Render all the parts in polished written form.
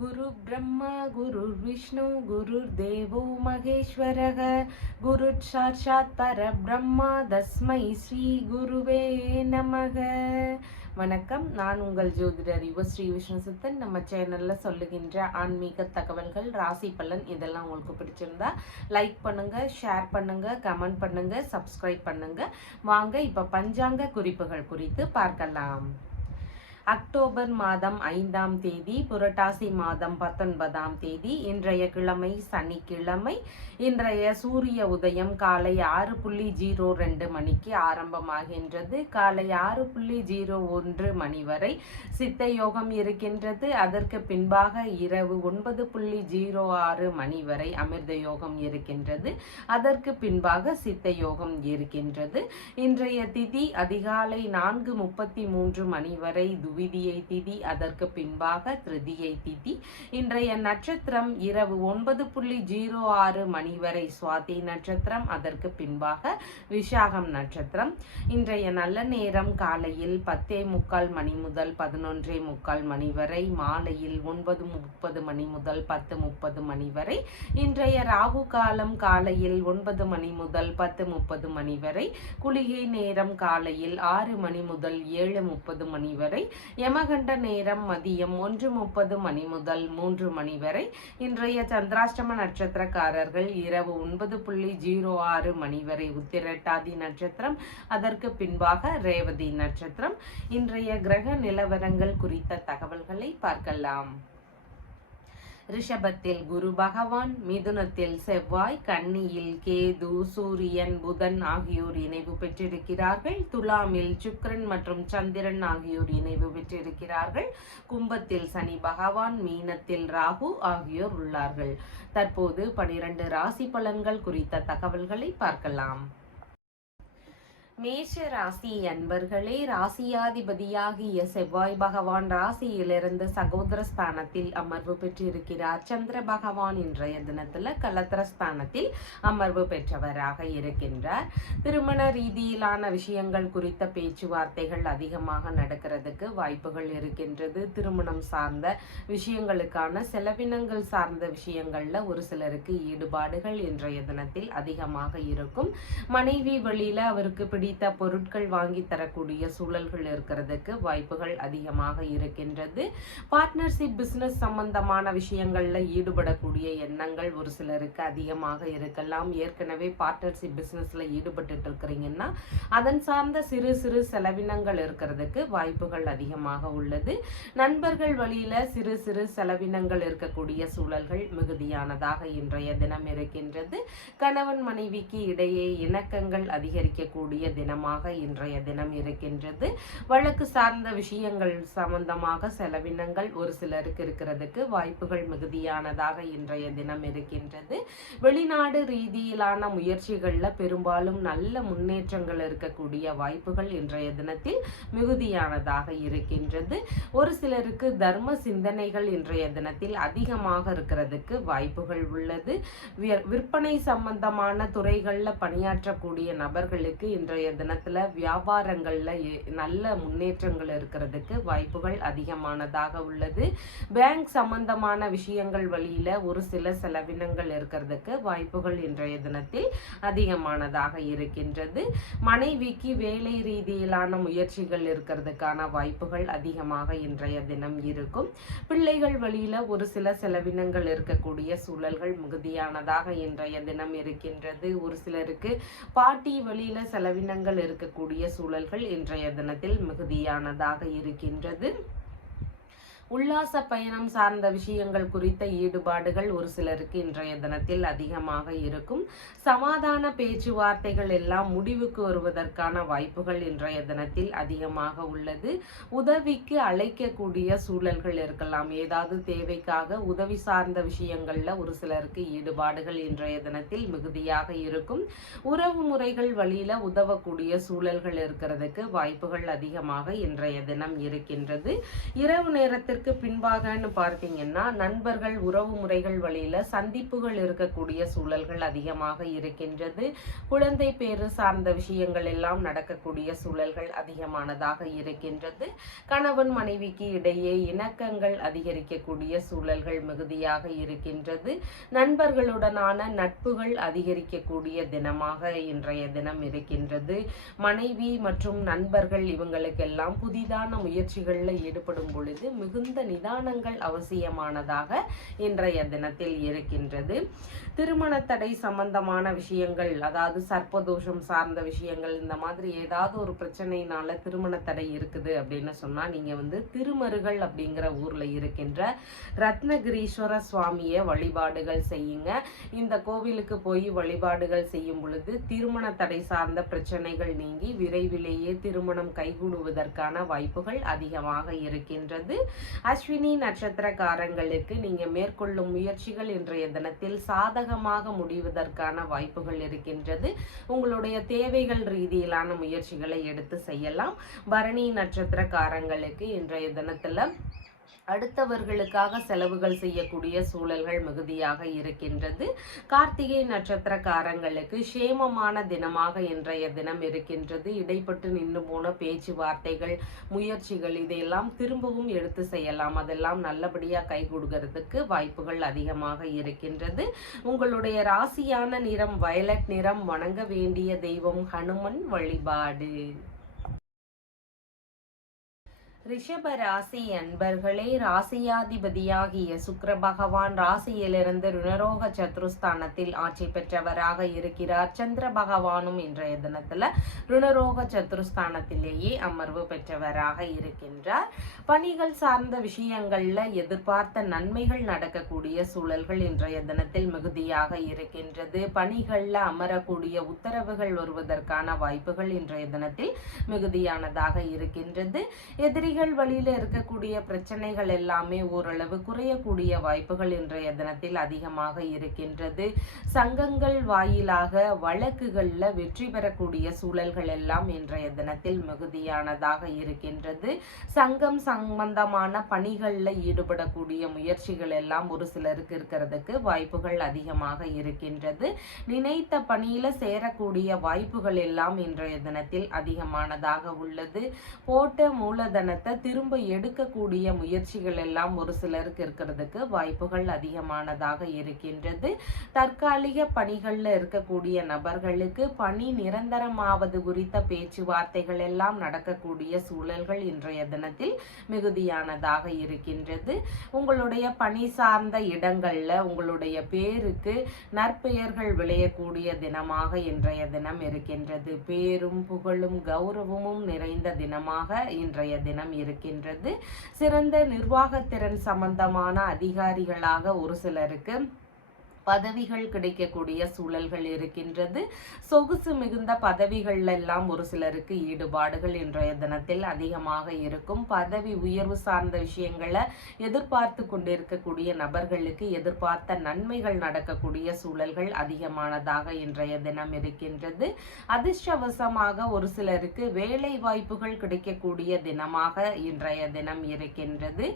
गुरु ब्रह्मा गुरुर्विष्णु गुरुर्देवो महेश्वरः गुरुः साक्षात् परब्रह्मा तस्मै ஸ்ரீ குருவே நமக. வணக்கம். நான் உங்கள் ஜோதிடர் ஸ்ரீ விஷ்ணு சித்தன். நம்ம சேனலில் சொல்லுகின்ற ஆன்மீக தகவல்கள், ராசி பலன் இதெல்லாம் உங்களுக்கு பிடிச்சிருந்தா லைக் பண்ணுங்கள், ஷேர் பண்ணுங்கள், கமெண்ட் பண்ணுங்கள், சப்ஸ்கிரைப் பண்ணுங்கள். வாங்க இப்போ பஞ்சாங்க குறிப்புகள் குறித்து பார்க்கலாம். அக்டோபர் மாதம் 5ஆம் தேதி, புரட்டாசி மாதம் 19ஆம் தேதி, இன்றைய கிழமை சனிக்கிழமை. இன்றைய சூரிய உதயம் காலை 6:02 மணிக்கு ஆரம்பமாகின்றது. காலை 6:01 மணி வரை சித்த யோகம் இருக்கின்றது. அதற்கு பின்பாக இரவு 9:06 மணி வரை அமிர்த யோகம் இருக்கின்றது. அதற்கு பின்பாக சித்த யோகம் இருக்கின்றது. இன்றைய திதி அதிகாலை 4:33 மணி வரை விதியை திதி, அதற்கு பின்பாக திருதியை திதி. இன்றைய நட்சத்திரம் இரவு 9:06 மணி வரை சுவாதி நட்சத்திரம், அதற்கு பின்பாக விஷாகம் நட்சத்திரம். இன்றைய நல்ல நேரம் காலையில் 10:45 மணி முதல் 11:45 மணி வரை, மாலையில் 9:30 மணி முதல் 10:30 மணி வரை. இன்றைய ராகு காலம் காலையில் 9 மணி முதல் 10:30 மணி வரை. குளிகை நேரம் காலையில் 6 மணி முதல் 7:30 மணி வரை. யமகண்ட நேரம் மதியம் 1:30 மணி முதல் 3 மணி வரை. இன்றைய சந்திராஷ்டம நட்சத்திரக்காரர்கள் இரவு 9:06 மணி வரை உத்திரட்டாதி நட்சத்திரம், அதற்கு பின்பாக ரேவதி நட்சத்திரம். இன்றைய கிரக நிலவரங்கள் குறித்த தகவல்களை பார்க்கலாம். ரிஷபத்தில் குரு பகவான், மிதுனத்தில் செவ்வாய், கன்னியில் கேது, சூரியன், புதன் ஆகியோர் இணைவு பெற்றிருக்கிறார்கள். துலாமில் சுக்கிரன் மற்றும் சந்திரன் ஆகியோர் இணைவு பெற்றிருக்கிறார்கள். கும்பத்தில் சனி பகவான், மீனத்தில் ராகு ஆகியோர் உள்ளார்கள். தற்போது 12 ராசி பலன்கள் குறித்த தகவல்களை பார்க்கலாம். மேஷ ராசி அன்பர்களே, ராசியாதிபதியாகிய செவ்வாய் பகவான் ராசியிலிருந்து சகோதர ஸ்தானத்தில் அமர்வு பெற்றிருக்கிறார். சந்திர பகவான் இன்றைய தினத்துல கலத்திர ஸ்தானத்தில் அமர்வு பெற்றவராக இருக்கின்றார். திருமண ரீதியிலான விஷயங்கள் குறித்த பேச்சுவார்த்தைகள் அதிகமாக நடக்கிறதுக்கு வாய்ப்புகள் இருக்கின்றது. திருமணம் சார்ந்த விஷயங்களுக்கான செலவினங்கள் சார்ந்த விஷயங்கள்ல ஒரு சிலருக்கு ஈடுபாடுகள் இன்றைய தினத்தில் அதிகமாக இருக்கும். மனைவி வழியில அவருக்கு பொருட்கள் வாங்கி தரக்கூடிய சூழல்கள் இருக்கிறதுக்கு வாய்ப்புகள் அதிகமாக இருக்கின்றது. பார்ட்னர்ஷிப் பிசினஸ் சம்பந்தமான விஷயங்கள்ல ஈடுபடக்கூடிய எண்ணங்கள் ஒரு சிலருக்கு அதிகமாக இருக்கலாம். ஏற்கனவே பார்ட்னர்ஷிப் பிசினஸ்ல ஈடுபட்டு இருக்கிறீங்கன்னா அதன் சார்ந்த சிறு சிறு செலவினங்கள் இருக்கிறதுக்கு வாய்ப்புகள் அதிகமாக உள்ளது. நண்பர்கள் வழியில சிறு சிறு செலவினங்கள் இருக்கக்கூடிய சூழல்கள் மிகுதியானதாக இன்றைய தினம் இருக்கின்றது. கணவன் மனைவிக்கு இடையே இணக்கங்கள் அதிகரிக்கக்கூடிய தினமாக இன்றைய தினம் இருக்கின்றது. வழக்கு சார்ந்த விஷயங்கள் சம்பந்தமாக செலவினங்கள் ஒரு சிலருக்கு இருக்கிறதுக்கு வாய்ப்புகள் மிகுதியானதாக இன்றைய தினம் இருக்கின்றது. வெளிநாடு ரீதியிலான முயற்சிகள்ல பெரும்பாலும் நல்ல முன்னேற்றங்கள் இருக்கக்கூடிய வாய்ப்புகள் இன்றைய தினத்தில் மிகுதியானதாக இருக்கின்றது. ஒரு சிலருக்கு தர்ம சிந்தனைகள் இன்றைய தினத்தில் அதிகமாக இருக்கிறதுக்கு வாய்ப்புகள் உள்ளது. விற்பனை சம்பந்தமான துறைகள்ல பணியாற்றக்கூடிய நபர்களுக்கு இன்றைய தினத்துல வியாபாரங்கள்ல நல்ல முன்னேற்றங்கள் இருக்கிறதுக்கு வாய்ப்புகள் அதிகமானதாக உள்ளது. பேங்க் சம்பந்தமான விஷயங்கள் வழியில ஒரு சில செலவினங்கள் இருக்கிறதுக்கு வாய்ப்புகள் இன்றைய தினத்தில் அதிகமானதாக இருக்கின்றது. மனைவிக்கு வேலை ரீதியிலான முயற்சிகள் இருக்கிறதுக்கான வாய்ப்புகள் அதிகமாக இன்றைய தினம் இருக்கும். பிள்ளைகள் வழியில ஒரு சில செலவினங்கள் இருக்கக்கூடிய சூழல்கள் மிகுதியானதாக இன்றைய தினம் இருக்கின்றது. ஒரு சிலருக்கு பாட்டி வழியில செலவினங்கள் இருக்கக்கூடிய சூழல்கள் இன்றைய தினத்தில் மிகுதியானதாக இருக்கின்றது. உல்லாச பயணம் சார்ந்த விஷயங்கள் குறித்த ஈடுபாடுகள் ஒரு சிலருக்கு இன்றைய தினத்தில் அதிகமாக இருக்கும். சமாதான பேச்சுவார்த்தைகள் எல்லாம் முடிவுக்கு வருவதற்கான வாய்ப்புகள் இன்றைய தினத்தில் அதிகமாக உள்ளது. உதவிக்கு அழைக்கக்கூடிய சூழல்கள் இருக்கலாம். ஏதாவது தேவைக்காக உதவி சார்ந்த விஷயங்கள்ல ஒரு சிலருக்கு ஈடுபாடுகள் இன்றைய தினத்தில் மிகுதியாக இருக்கும். உறவு முறைகள் வழியில உதவக்கூடிய சூழல்கள் இருக்கிறதுக்கு வாய்ப்புகள் அதிகமாக இன்றைய தினம் இருக்கின்றது. இரவு நேரத்தில் இதற்கு பின்பாகன்னு பார்த்தீங்கன்னா நண்பர்கள் உறவு முறைகள் வழியில சந்திப்புகள் இருக்கக்கூடிய சூழல்கள் அதிகமாக இருக்கின்றது. குழந்தை பேறு சார்ந்த விஷயங்கள் எல்லாம் நடக்கக்கூடிய சூழல்கள் அதிகமானதாக இருக்கின்றது. கணவன் மனைவிக்கு இடையே இணக்கங்கள் அதிகரிக்கக்கூடிய சூழல்கள் மிகுதியாக இருக்கின்றது. நண்பர்களுடனான நட்புகள் அதிகரிக்கக்கூடிய தினமாக இன்றைய தினம் இருக்கின்றது. மனைவி மற்றும் நண்பர்கள் இவங்களுக்கெல்லாம் புதிதான முயற்சிகளில் ஈடுபடும் பொழுது மிகுந்த நிதானங்கள் அவசியமானதாக இன்றைய தினத்தில் இருக்கின்றது. திருமண தடை சம்பந்தமான விஷயங்கள், அதாவது சர்ப்பதோஷம் சார்ந்த விஷயங்கள், இந்த மாதிரி ஏதாவது ஒரு பிரச்சனையினால திருமண தடை இருக்குது அப்படின்னு சொன்னா நீங்க திருமருகல் அப்படிங்கிற ஊர்ல இருக்கின்ற ரத்னகிரீஸ்வர சுவாமிய வழிபாடுகள் செய்யுங்க. இந்த கோவிலுக்கு போய் வழிபாடுகள் செய்யும் பொழுது திருமண தடை சார்ந்த பிரச்சனைகள் நீங்கி விரைவிலேயே திருமணம் கைகூடுவதற்கான வாய்ப்புகள் அதிகமாக இருக்கின்றது. அஸ்வினி நட்சத்திரக்காரங்களுக்கு நீங்க மேற்கொள்ளும் முயற்சிகள் இன்றைய தினத்தில் சாதகமாக முடிவதற்கான வாய்ப்புகள் இருக்கின்றது. உங்களுடைய தேவைகள் ரீதியிலான முயற்சிகளை எடுத்து செய்யலாம். பரணி நட்சத்திரக்காரங்களுக்கு இன்றைய தினத்துல அடுத்தவர்களுக்காக செலவுகள் செய்யக்கூடிய சூழல்கள் மிகுதியாக இருக்கின்றது. கார்த்திகை நட்சத்திரக்காரங்களுக்கு சேமமான தினமாக இன்றைய தினம் இருக்கின்றது. இடைப்பட்டு நின்று போன பேச்சுவார்த்தைகள், முயற்சிகள் இதையெல்லாம் திரும்பவும் எடுத்து செய்யலாம். அதெல்லாம் நல்லபடியா கை கொடுக்கிறதுக்கு வாய்ப்புகள் அதிகமாக இருக்கின்றது. உங்களுடைய ராசியான நிறம் வயலட் நிறம். வணங்க வேண்டிய தெய்வம் ஹனுமன் வழிபாடு. ரிஷப ராசி அன்பர்களே, ராசியாதிபதியாகிய சுக்கிர பகவான் ராசியிலிருந்து ருணரோக சத்ருஸ்தானத்தில் ஆட்சி பெற்றவராக இருக்கிறார். சந்திர பகவானும் இன்றைய தினத்துல ருணரோக சத்ருஸ்தானத்திலேயே அமர்வு பெற்றவராக இருக்கின்றார். பணிகள் சார்ந்த விஷயங்கள்ல எதிர்பார்த்த நன்மைகள் நடக்கக்கூடிய சூழல்கள் இன்றைய தினத்தில் மிகுதியாக இருக்கின்றது. பணிகள்ல அமரக்கூடிய உத்தரவுகள் வருவதற்கான வாய்ப்புகள் இன்றைய தினத்தில் மிகுதியானதாக இருக்கின்றது. எதிரிகள் வழியில இருக்கக்கூடிய பிரச்சனைகள் எல்லாமே ஓரளவு குறையக்கூடிய வாய்ப்புகள் இன்றைய தினத்தில் அதிகமாக இருக்கின்றது. சங்கங்கள் வாயிலாக வழக்குகள்ல வெற்றி பெறக்கூடிய சூழல்கள் எல்லாம் இன்றைய தினத்தில் மிகுதியானதாக இருக்கின்றது. சங்கம் சம்பந்தமான பணிகள்ல ஈடுபடக்கூடிய முயற்சிகள் எல்லாம் ஒரு சிலருக்கு இருக்கிறதுக்கு வாய்ப்புகள் அதிகமாக இருக்கின்றது. நினைத்த பணியில சேரக்கூடிய வாய்ப்புகள் எல்லாம் இன்றைய தினத்தில் அதிகமானதாக உள்ளது. போட்ட மூலதனத்தை திரும்ப எடுக்கக்கூடிய முயற்சிகள் எல்லாம் ஒரு சிலருக்கு இருக்கிறதுக்கு வாய்ப்புகள் அதிகமானதாக இருக்கின்றது. தற்காலிக பணிகள்ல இருக்கக்கூடிய நபர்களுக்கு பணி நிரந்தரமாவது குறித்த பேச்சுவார்த்தைகள் எல்லாம் நடக்கக்கூடிய சூழல்கள் இன்றைய தினத்தில் மிகுதியானதாக இருக்கின்றது. உங்களுடைய பணி சார்ந்த இடங்கள்ல உங்களுடைய பேருக்கு நற்பெயர்கள் விளையக்கூடிய தினமாக இன்றைய தினம் இருக்கின்றது. பேரும் புகழும் கௌரவமும் நிறைந்த தினமாக இன்றைய தினம் இருக்கின்றது. சிறந்த நிர்வாகத்திறன் சம்பந்தமான அதிகாரிகளாக ஒரு சிலருக்கு பதவிகள் கிடைக்கக்கூடிய சூழல்கள் இருக்கின்றது. சொகுசு மிகுந்த பதவிகள் எல்லாம் ஒரு சிலருக்கு ஈடுபாடுகள் இன்றைய தினத்தில் அதிகமாக இருக்கும். பதவி உயர்வு சார்ந்த விஷயங்களை எதிர்பார்த்து கொண்டிருக்கக்கூடிய நபர்களுக்கு எதிர்பார்த்த நன்மைகள் நடக்கக்கூடிய சூழல்கள் அதிகமானதாக இன்றைய தினம் இருக்கின்றது. அதிர்ஷ்டவசமாக ஒரு சிலருக்கு வேலை வாய்ப்புகள் கிடைக்கக்கூடிய தினமாக இன்றைய தினம் இருக்கின்றது.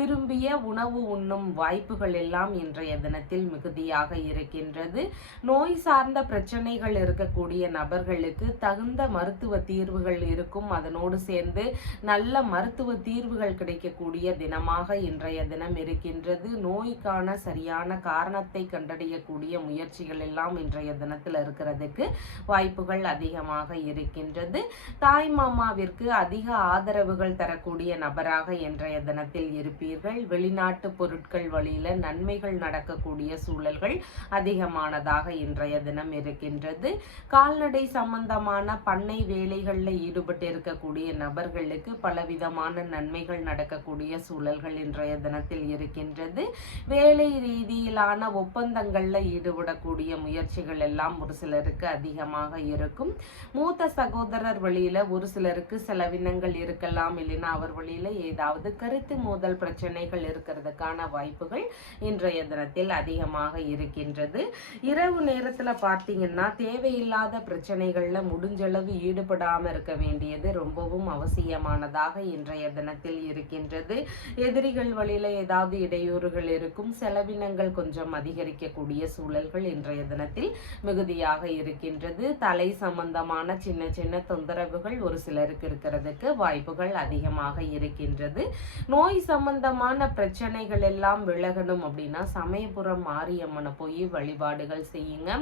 விரும்பிய உணவு உண்ணும் வாய்ப்புகள் எல்லாம் இன்றைய தினத்தில் மிகுதியாக இருக்கின்றது. நோய் சார்ந்த பிரச்சனைகள் இருக்கக்கூடிய நபர்களுக்கு தகுந்த மருத்துவ தீர்வுகள் இருக்கும். அதனோடு சேர்ந்து நல்ல மருத்துவ தீர்வுகள் கிடைக்கக்கூடிய தினமாக இன்றைய தினம் இருக்கின்றது. நோய்க்கான சரியான காரணத்தை கண்டறியக்கூடிய முயற்சிகள் எல்லாம் இன்றைய தினத்தில் இருக்கிறதுக்கு வாய்ப்புகள் அதிகமாக இருக்கின்றது. தாய் மாமாவிற்கு அதிக ஆதரவுகள் தரக்கூடிய நபராக இன்றைய தினத்தில் இருப்பீர்கள். வெளிநாட்டு பொருட்கள் வழியில நன்மைகள் நடக்கக்கூடிய சூழல்கள் அதிகமானதாக இன்றைய தினம் இருக்கின்றது. கால்நடை சம்பந்தமான பண்ணை வேலைகளில் ஈடுபட்டு இருக்கக்கூடிய நபர்களுக்கு பலவிதமான நன்மைகள் நடக்கக்கூடிய சூழல்கள் இன்றைய தினத்தில் இருக்கின்றது. வேலை ரீதியிலான ஒப்பந்தங்கள்ல ஈடுபடக்கூடிய முயற்சிகள் எல்லாம் ஒரு சிலருக்கு அதிகமாக இருக்கும். மூத்த சகோதரர் வழியில ஒரு சிலருக்கு செலவினங்கள் இருக்கலாம். இல்லைன்னா அவர் வழியில ஏதாவது கருத்து மோதல் பிரச்சனைகள் இருக்கிறதுக்கான வாய்ப்புகள் இன்றைய தினத்தில் அதிகமாக இருக்கின்றது. இரவு நேரத்துல பார்த்தீங்கன்னா தேவையில்லாத பிரச்சனைகள்ல முடிஞ்சளவு ஈடுபடாம இருக்க வேண்டியது ரொம்பவும் அவசியமானதாக இன்றைய தினத்தில் இருக்கின்றது. எதிரிகள் வழியில ஏதாவது இடையூறுகள் இருக்கும், செலவினங்கள் கொஞ்சம் அதிகரிக்கக்கூடிய சூழல்கள் இன்றைய தினத்தில் மிகுதியாக இருக்கின்றது. தலை சம்பந்தமான சின்ன சின்ன தொந்தரவுகள் ஒரு சிலருக்கு இருக்கிறதுக்கு வாய்ப்புகள் அதிகமாக இருக்கின்றது. நோய் சம்பந்தமான பிரச்சனைகள் எல்லாம் விலகணும் அப்படின்னா சமயபுரம் மாரியம்மனை போய் வழிபாடுகள் செய்யுங்க.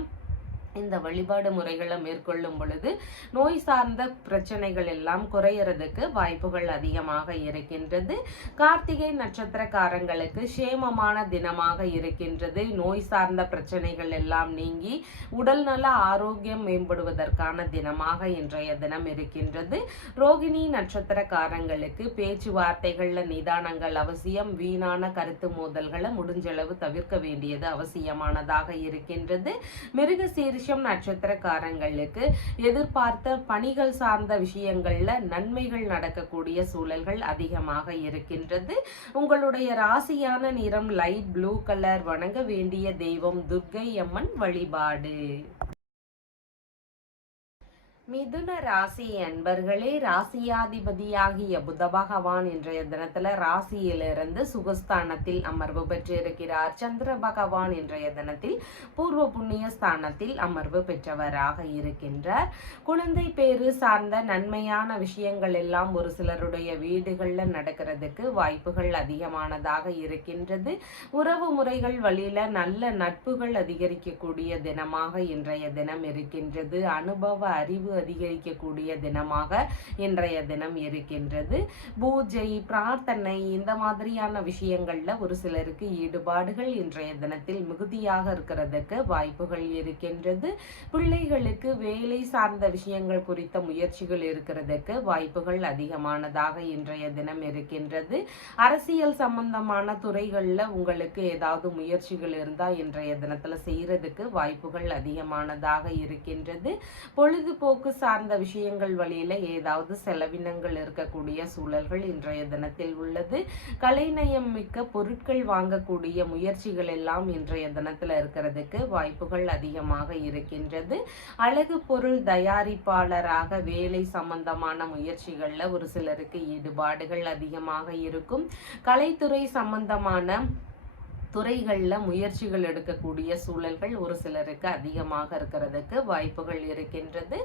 இந்த வழிபாடு முறைகளை மேற்கொள்ளும் பொழுது நோய் சார்ந்த பிரச்சனைகள் எல்லாம் குறையறதுக்கு வாய்ப்புகள் அதிகமாக இருக்கின்றது. கார்த்திகை நட்சத்திரக்காரங்களுக்கு சேமமான தினமாக இருக்கின்றது. நோய் சார்ந்த பிரச்சனைகள் எல்லாம் நீங்கி உடல்நல ஆரோக்கியம் மேம்படுவதற்கான தினமாக இன்றைய தினம் இருக்கின்றது. ரோகிணி நட்சத்திரக்காரங்களுக்கு பேச்சுவார்த்தைகள்ல நிதானங்கள் அவசியம். வீணான கருத்து மோதல்களை முடிஞ்சளவு தவிர்க்க வேண்டியது அவசியமானதாக இருக்கின்றது. மிருகசீரிஷம் நட்சத்திரக்காரங்களுக்கு எதிர்பார்த்த பணிகள் சார்ந்த விஷயங்கள்ல நன்மைகள் நடக்கக்கூடிய சூழல்கள் அதிகமாக இருக்கின்றது. உங்களுடைய ராசியான நிறம் லைட் ப்ளூ கலர். வணங்க வேண்டிய தெய்வம் துர்க்கை அம்மன் வழிபாடு. மிதுன ராசி அன்பர்களே, ராசியாதிபதியாகிய புத பகவான் இன்றைய தினத்துல ராசியிலிருந்து சுகஸ்தானத்தில் அமர்வு பெற்றிருக்கிறார். சந்திர பகவான் இன்றைய தினத்தில் பூர்வ புண்ணிய ஸ்தானத்தில் அமர்வு பெற்றவராக இருக்கின்றார். குழந்தை பேரு சார்ந்த நன்மையான விஷயங்கள் எல்லாம் ஒரு சிலருடைய வீடுகள்ல நடக்கிறதுக்கு வாய்ப்புகள் அதிகமானதாக இருக்கின்றது. உறவு முறைகள் வழியில நல்ல நட்புகள் அதிகரிக்கக்கூடிய தினமாக இன்றைய தினம் இருக்கின்றது. அனுபவ அறிவு அதிகரிக்கக்கூடிய தினமாக இன்றைய தினம் இருக்கின்றது. பூஜை, பிரார்த்தனை இந்த மாதிரியான விஷயங்கள்ல ஒரு சிலருக்கு ஈடுபாடுகள் இன்றைய தினத்தில் மிகுதியாக இருக்கிறதுக்கு வாய்ப்புகள் இருக்கின்றது. பிள்ளைகளுக்கு வேலை சார்ந்த விஷயங்கள் குறித்த முயற்சிகள் இருக்கிறதுக்கு வாய்ப்புகள் அதிகமானதாக இன்றைய தினம் இருக்கின்றது. அரசியல் சம்பந்தமான துறைகள்ல உங்களுக்கு ஏதாவது முயற்சிகள் இருந்தா இன்றைய தினத்துல செய்யறதுக்கு வாய்ப்புகள் அதிகமானதாக இருக்கின்றது. பொழுதுபோக்கு சார்ந்த விஷயங்கள் வழியில ஏதாவது செலவினங்கள் இருக்கக்கூடிய சூழல்கள் இன்றைய தினத்தில் உள்ளது. கலைநயம் மிக்க பொருட்கள் வாங்கக்கூடிய முயற்சிகள் எல்லாம் இன்றைய தினத்துல இருக்கிறதுக்கு வாய்ப்புகள் அதிகமாக இருக்கின்றது. அழகு பொருள் தயாரிப்பாளராக வேலை சம்பந்தமான முயற்சிகள்ல ஒரு சிலருக்கு ஈடுபாடுகள் அதிகமாக இருக்கும். கலைத்துறை சம்பந்தமான துறைகள்ல முயற்சிகள் எடுக்கக்கூடிய சூழல்கள் ஒரு சிலருக்கு அதிகமாக இருக்கிறதுக்கு வாய்ப்புகள் இருக்கின்றது.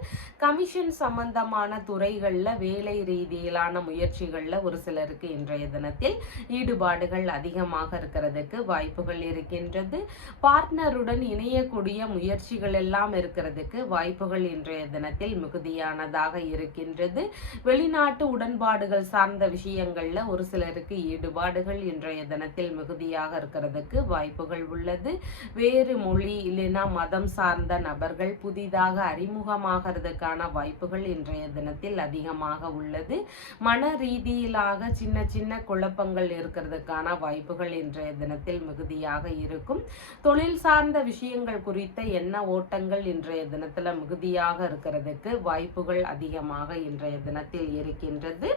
கமிஷன் சம்பந்தமான துறைகள்ல வேலை ரீதியிலான முயற்சிகள்ல ஒரு சிலருக்கு இன்றைய தினத்தில் ஈடுபாடுகள் அதிகமாக இருக்கிறதுக்கு வாய்ப்புகள் இருக்கின்றது. பார்ட்னருடன் இணையக்கூடிய முயற்சிகள் எல்லாம் இருக்கிறதுக்கு வாய்ப்புகள் இன்றைய தினத்தில் மிகுதியானதாக இருக்கின்றது. வெளிநாட்டு உடன்பாடுகள் சார்ந்த விஷயங்கள்ல ஒரு சிலருக்கு ஈடுபாடுகள் இன்றைய தினத்தில் மிகுதியாக இருக்கிறது வாய்ப்புகள் உள்ளது. வேறு மொழி இல்லைன்னா மதம் சார்ந்த நபர்கள் புதிதாக அறிமுகமாகிறதுக்கான வாய்ப்புகள் இன்றைய தினத்தில் அதிகமாக உள்ளது. மன ரீதியிலாக சின்ன சின்ன குழப்பங்கள் இருக்கிறதுக்கான வாய்ப்புகள் இன்றைய தினத்தில் மிகுதியாக இருக்கும். தொழில் சார்ந்த விஷயங்கள் குறித்த எண்ண ஓட்டங்கள் இன்றைய தினத்துல மிகுதியாக இருக்கிறதுக்கு வாய்ப்புகள் அதிகமாக இன்றைய தினத்தில் இருக்கின்றது.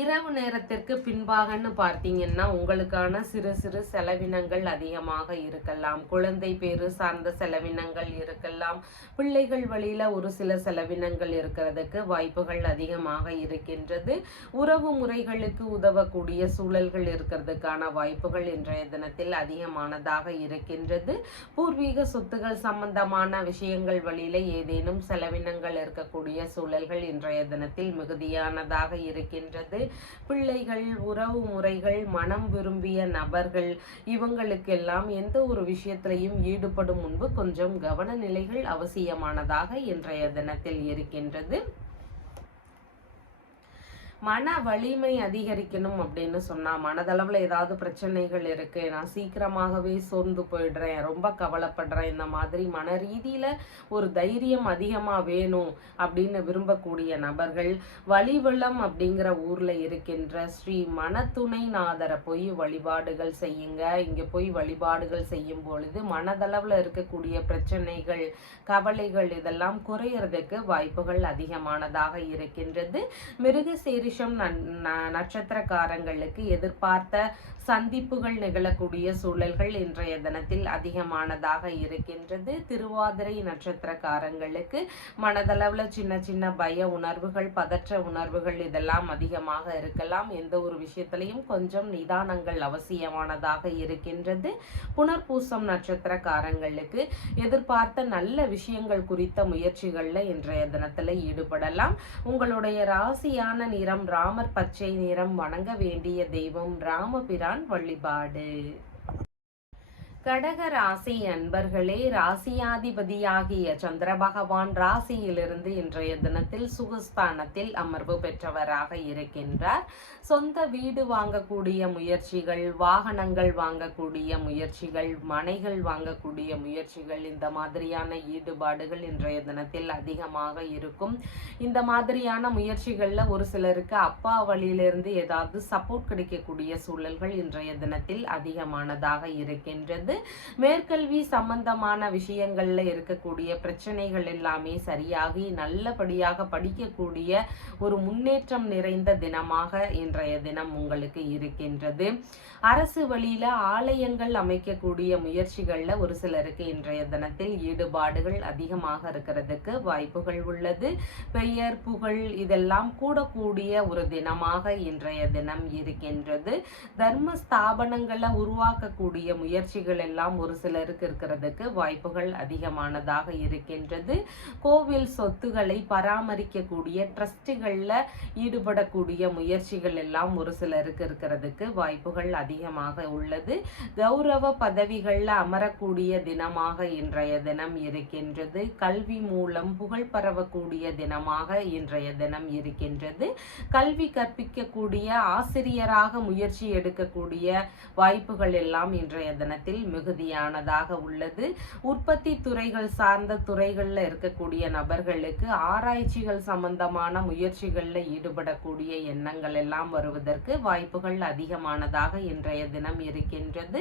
இரவு நேரத்திற்கு பின்பாகன்னு பார்த்தீங்கன்னா உங்களுக்கான சிறு சிறு செலவினங்கள் அதிகமாக இருக்கலாம். குழந்தை பேரு சார்ந்த செலவினங்கள் இருக்கலாம். பிள்ளைகள் வழியில ஒரு சில செலவினங்கள் இருக்கிறதுக்கு வாய்ப்புகள் அதிகமாக இருக்கின்றது. உறவு முறைகளுக்கு உதவக்கூடிய சூழல்கள் இருக்கிறதுக்கான வாய்ப்புகள் இன்றைய தினத்தில் அதிகமானதாக இருக்கின்றது. பூர்வீக சொத்துகள் சம்பந்தமான விஷயங்கள் வழியில ஏதேனும் செலவினங்கள் இருக்கக்கூடிய சூழல்கள் இன்றைய தினத்தில் மிகுதியானதாக இருக்கின்றது. பிள்ளைகள், உறவு முறைகள், மனம் விரும்பிய நபர்கள் இவங்களுக்கெல்லாம் எந்த ஒரு விஷயத்திலையும் ஈடுபடும் முன்பு கொஞ்சம் கவன நிலைகள் அவசியமானதாக இன்றைய தினத்தில் இருக்கின்றது. மன வலிமை அதிகரிக்கணும் அப்படின்னு சொன்னா மனதளவுல ஏதாவது பிரச்சனைகள் இருக்கு, நான் சீக்கிரமாகவே சோர்ந்து போயிடுறேன், ரொம்ப கவலைப்படுறேன், இந்த மாதிரி மன ரீதியில ஒரு தைரியம் அதிகமா வேணும் அப்படின்னு விரும்பக்கூடிய நபர்கள் வலிவளம் அப்படிங்கிற ஊர்ல இருக்கின்ற ஸ்ரீ மனத்துணைநாதரை போய் வழிபாடுகள் செய்யுங்க. இங்க போய் வழிபாடுகள் செய்யும் பொழுது மனதளவுல இருக்கக்கூடிய பிரச்சனைகள், கவலைகள் இதெல்லாம் குறையறதுக்கு வாய்ப்புகள் அதிகமானதாக இருக்கின்றது. மிருகசீரிஷம் மிருகசிரிஷம் நட்சத்திரக்காரங்களுக்கு எதிர்பார்த்த சந்திப்புகள் நிகழக்கூடிய சூழல்கள் இன்றைய தினத்தில் அதிகமானதாக இருக்கின்றது. திருவாதிரை நட்சத்திரக்காரங்களுக்கு மனதளவுல சின்ன சின்ன பய உணர்வுகள், பதற்ற உணர்வுகள் இதெல்லாம் அதிகமாக இருக்கலாம். எந்த ஒரு விஷயத்திலையும் கொஞ்சம் நிதானங்கள் அவசியமானதாக இருக்கின்றது. புனர்பூசம் நட்சத்திரக்காரங்களுக்கு எதிர்பார்த்த நல்ல விஷயங்கள் குறித்த முயற்சிகள்ல இன்றைய தினத்துல ஈடுபடலாம். உங்களுடைய ராசியான நிறம் ராமர் பச்சை நிறம். வணங்க வேண்டிய தெய்வம் ராமபிரான் வழிபாடு. கடக ராசி அன்பர்களே, ராசியாதிபதியாகிய சந்திர பகவான் ராசியிலிருந்து இன்றைய தினத்தில் சுகஸ்தானத்தில் அமர்வு பெற்றவராக இருக்கின்றார். சொந்த வீடு வாங்கக்கூடிய முயற்சிகள், வாகனங்கள் வாங்கக்கூடிய முயற்சிகள், மனைகள் வாங்கக்கூடிய முயற்சிகள், இந்த மாதிரியான ஈடுபாடுகள் இன்றைய தினத்தில் அதிகமாக இருக்கும். இந்த மாதிரியான முயற்சிகள்ல ஒரு சிலருக்கு அப்பா வழியிலிருந்து ஏதாவது சப்போர்ட் கிடைக்கக்கூடிய சூழல்கள் இன்றைய தினத்தில் அதிகமானதாக இருக்கின்றது. மேற்கல்வி சம்பந்தமான விஷயங்கள்ல இருக்கக்கூடிய பிரச்சனைகள் எல்லாமே சரியாகி நல்லபடியாக படிக்கக்கூடிய ஒரு முன்னேற்றம் நிறைந்த தினமாக இன்றைய தினம் உங்களுக்கு இருக்கின்றது. அரசு வழியில ஆலயங்கள் அமைக்கக்கூடிய முயற்சிகள்ல ஒரு சிலருக்கு இன்றைய தினத்தில் ஈடுபாடுகள் அதிகமாக இருக்கிறதுக்கு வாய்ப்புகள் உள்ளது. பெயர் புகழ் இதெல்லாம் கூடக்கூடிய ஒரு தினமாக இன்றைய தினம் இருக்கின்றது. தர்ம ஸ்தாபனங்களை உருவாக்கக்கூடிய முயற்சிகள் எல்லாம் ஒரு சிலருக்கு இருக்கிறதுக்கு வாய்ப்புகள் அதிகமானதாக இருக்கின்றது. கோவில் சொத்துக்களை பராமரிக்கக்கூடிய ட்ரஸ்டுகள்ல ஈடுபடக்கூடிய முயற்சிகள் எல்லாம் ஒரு சிலருக்கு இருக்கிறதுக்கு வாய்ப்புகள் அதிகமாக உள்ளது. கௌரவ பதவிகள்ல அமரக்கூடிய தினமாக இன்றைய தினம் இருக்கின்றது. கல்வி மூலம் புகழ் பரவக்கூடிய தினமாக இன்றைய தினம் இருக்கின்றது. கல்வி கற்பிக்கக்கூடிய ஆசிரியராக முயற்சி எடுக்கக்கூடிய வாய்ப்புகள் எல்லாம் இன்றைய தினத்தில் மிகுதியானதாக உள்ளது. உற்பத்தி துறைகள் சார்ந்த துறைகள்ல இருக்கக்கூடிய நபர்களுக்கு ஆராய்ச்சிகள் சம்பந்தமான முயற்சிகள்ல ஈடுபடக்கூடிய எண்ணங்கள் எல்லாம் வருவதற்கு வாய்ப்புகள் அதிகமானதாக இன்றைய தினம் இருக்கின்றது.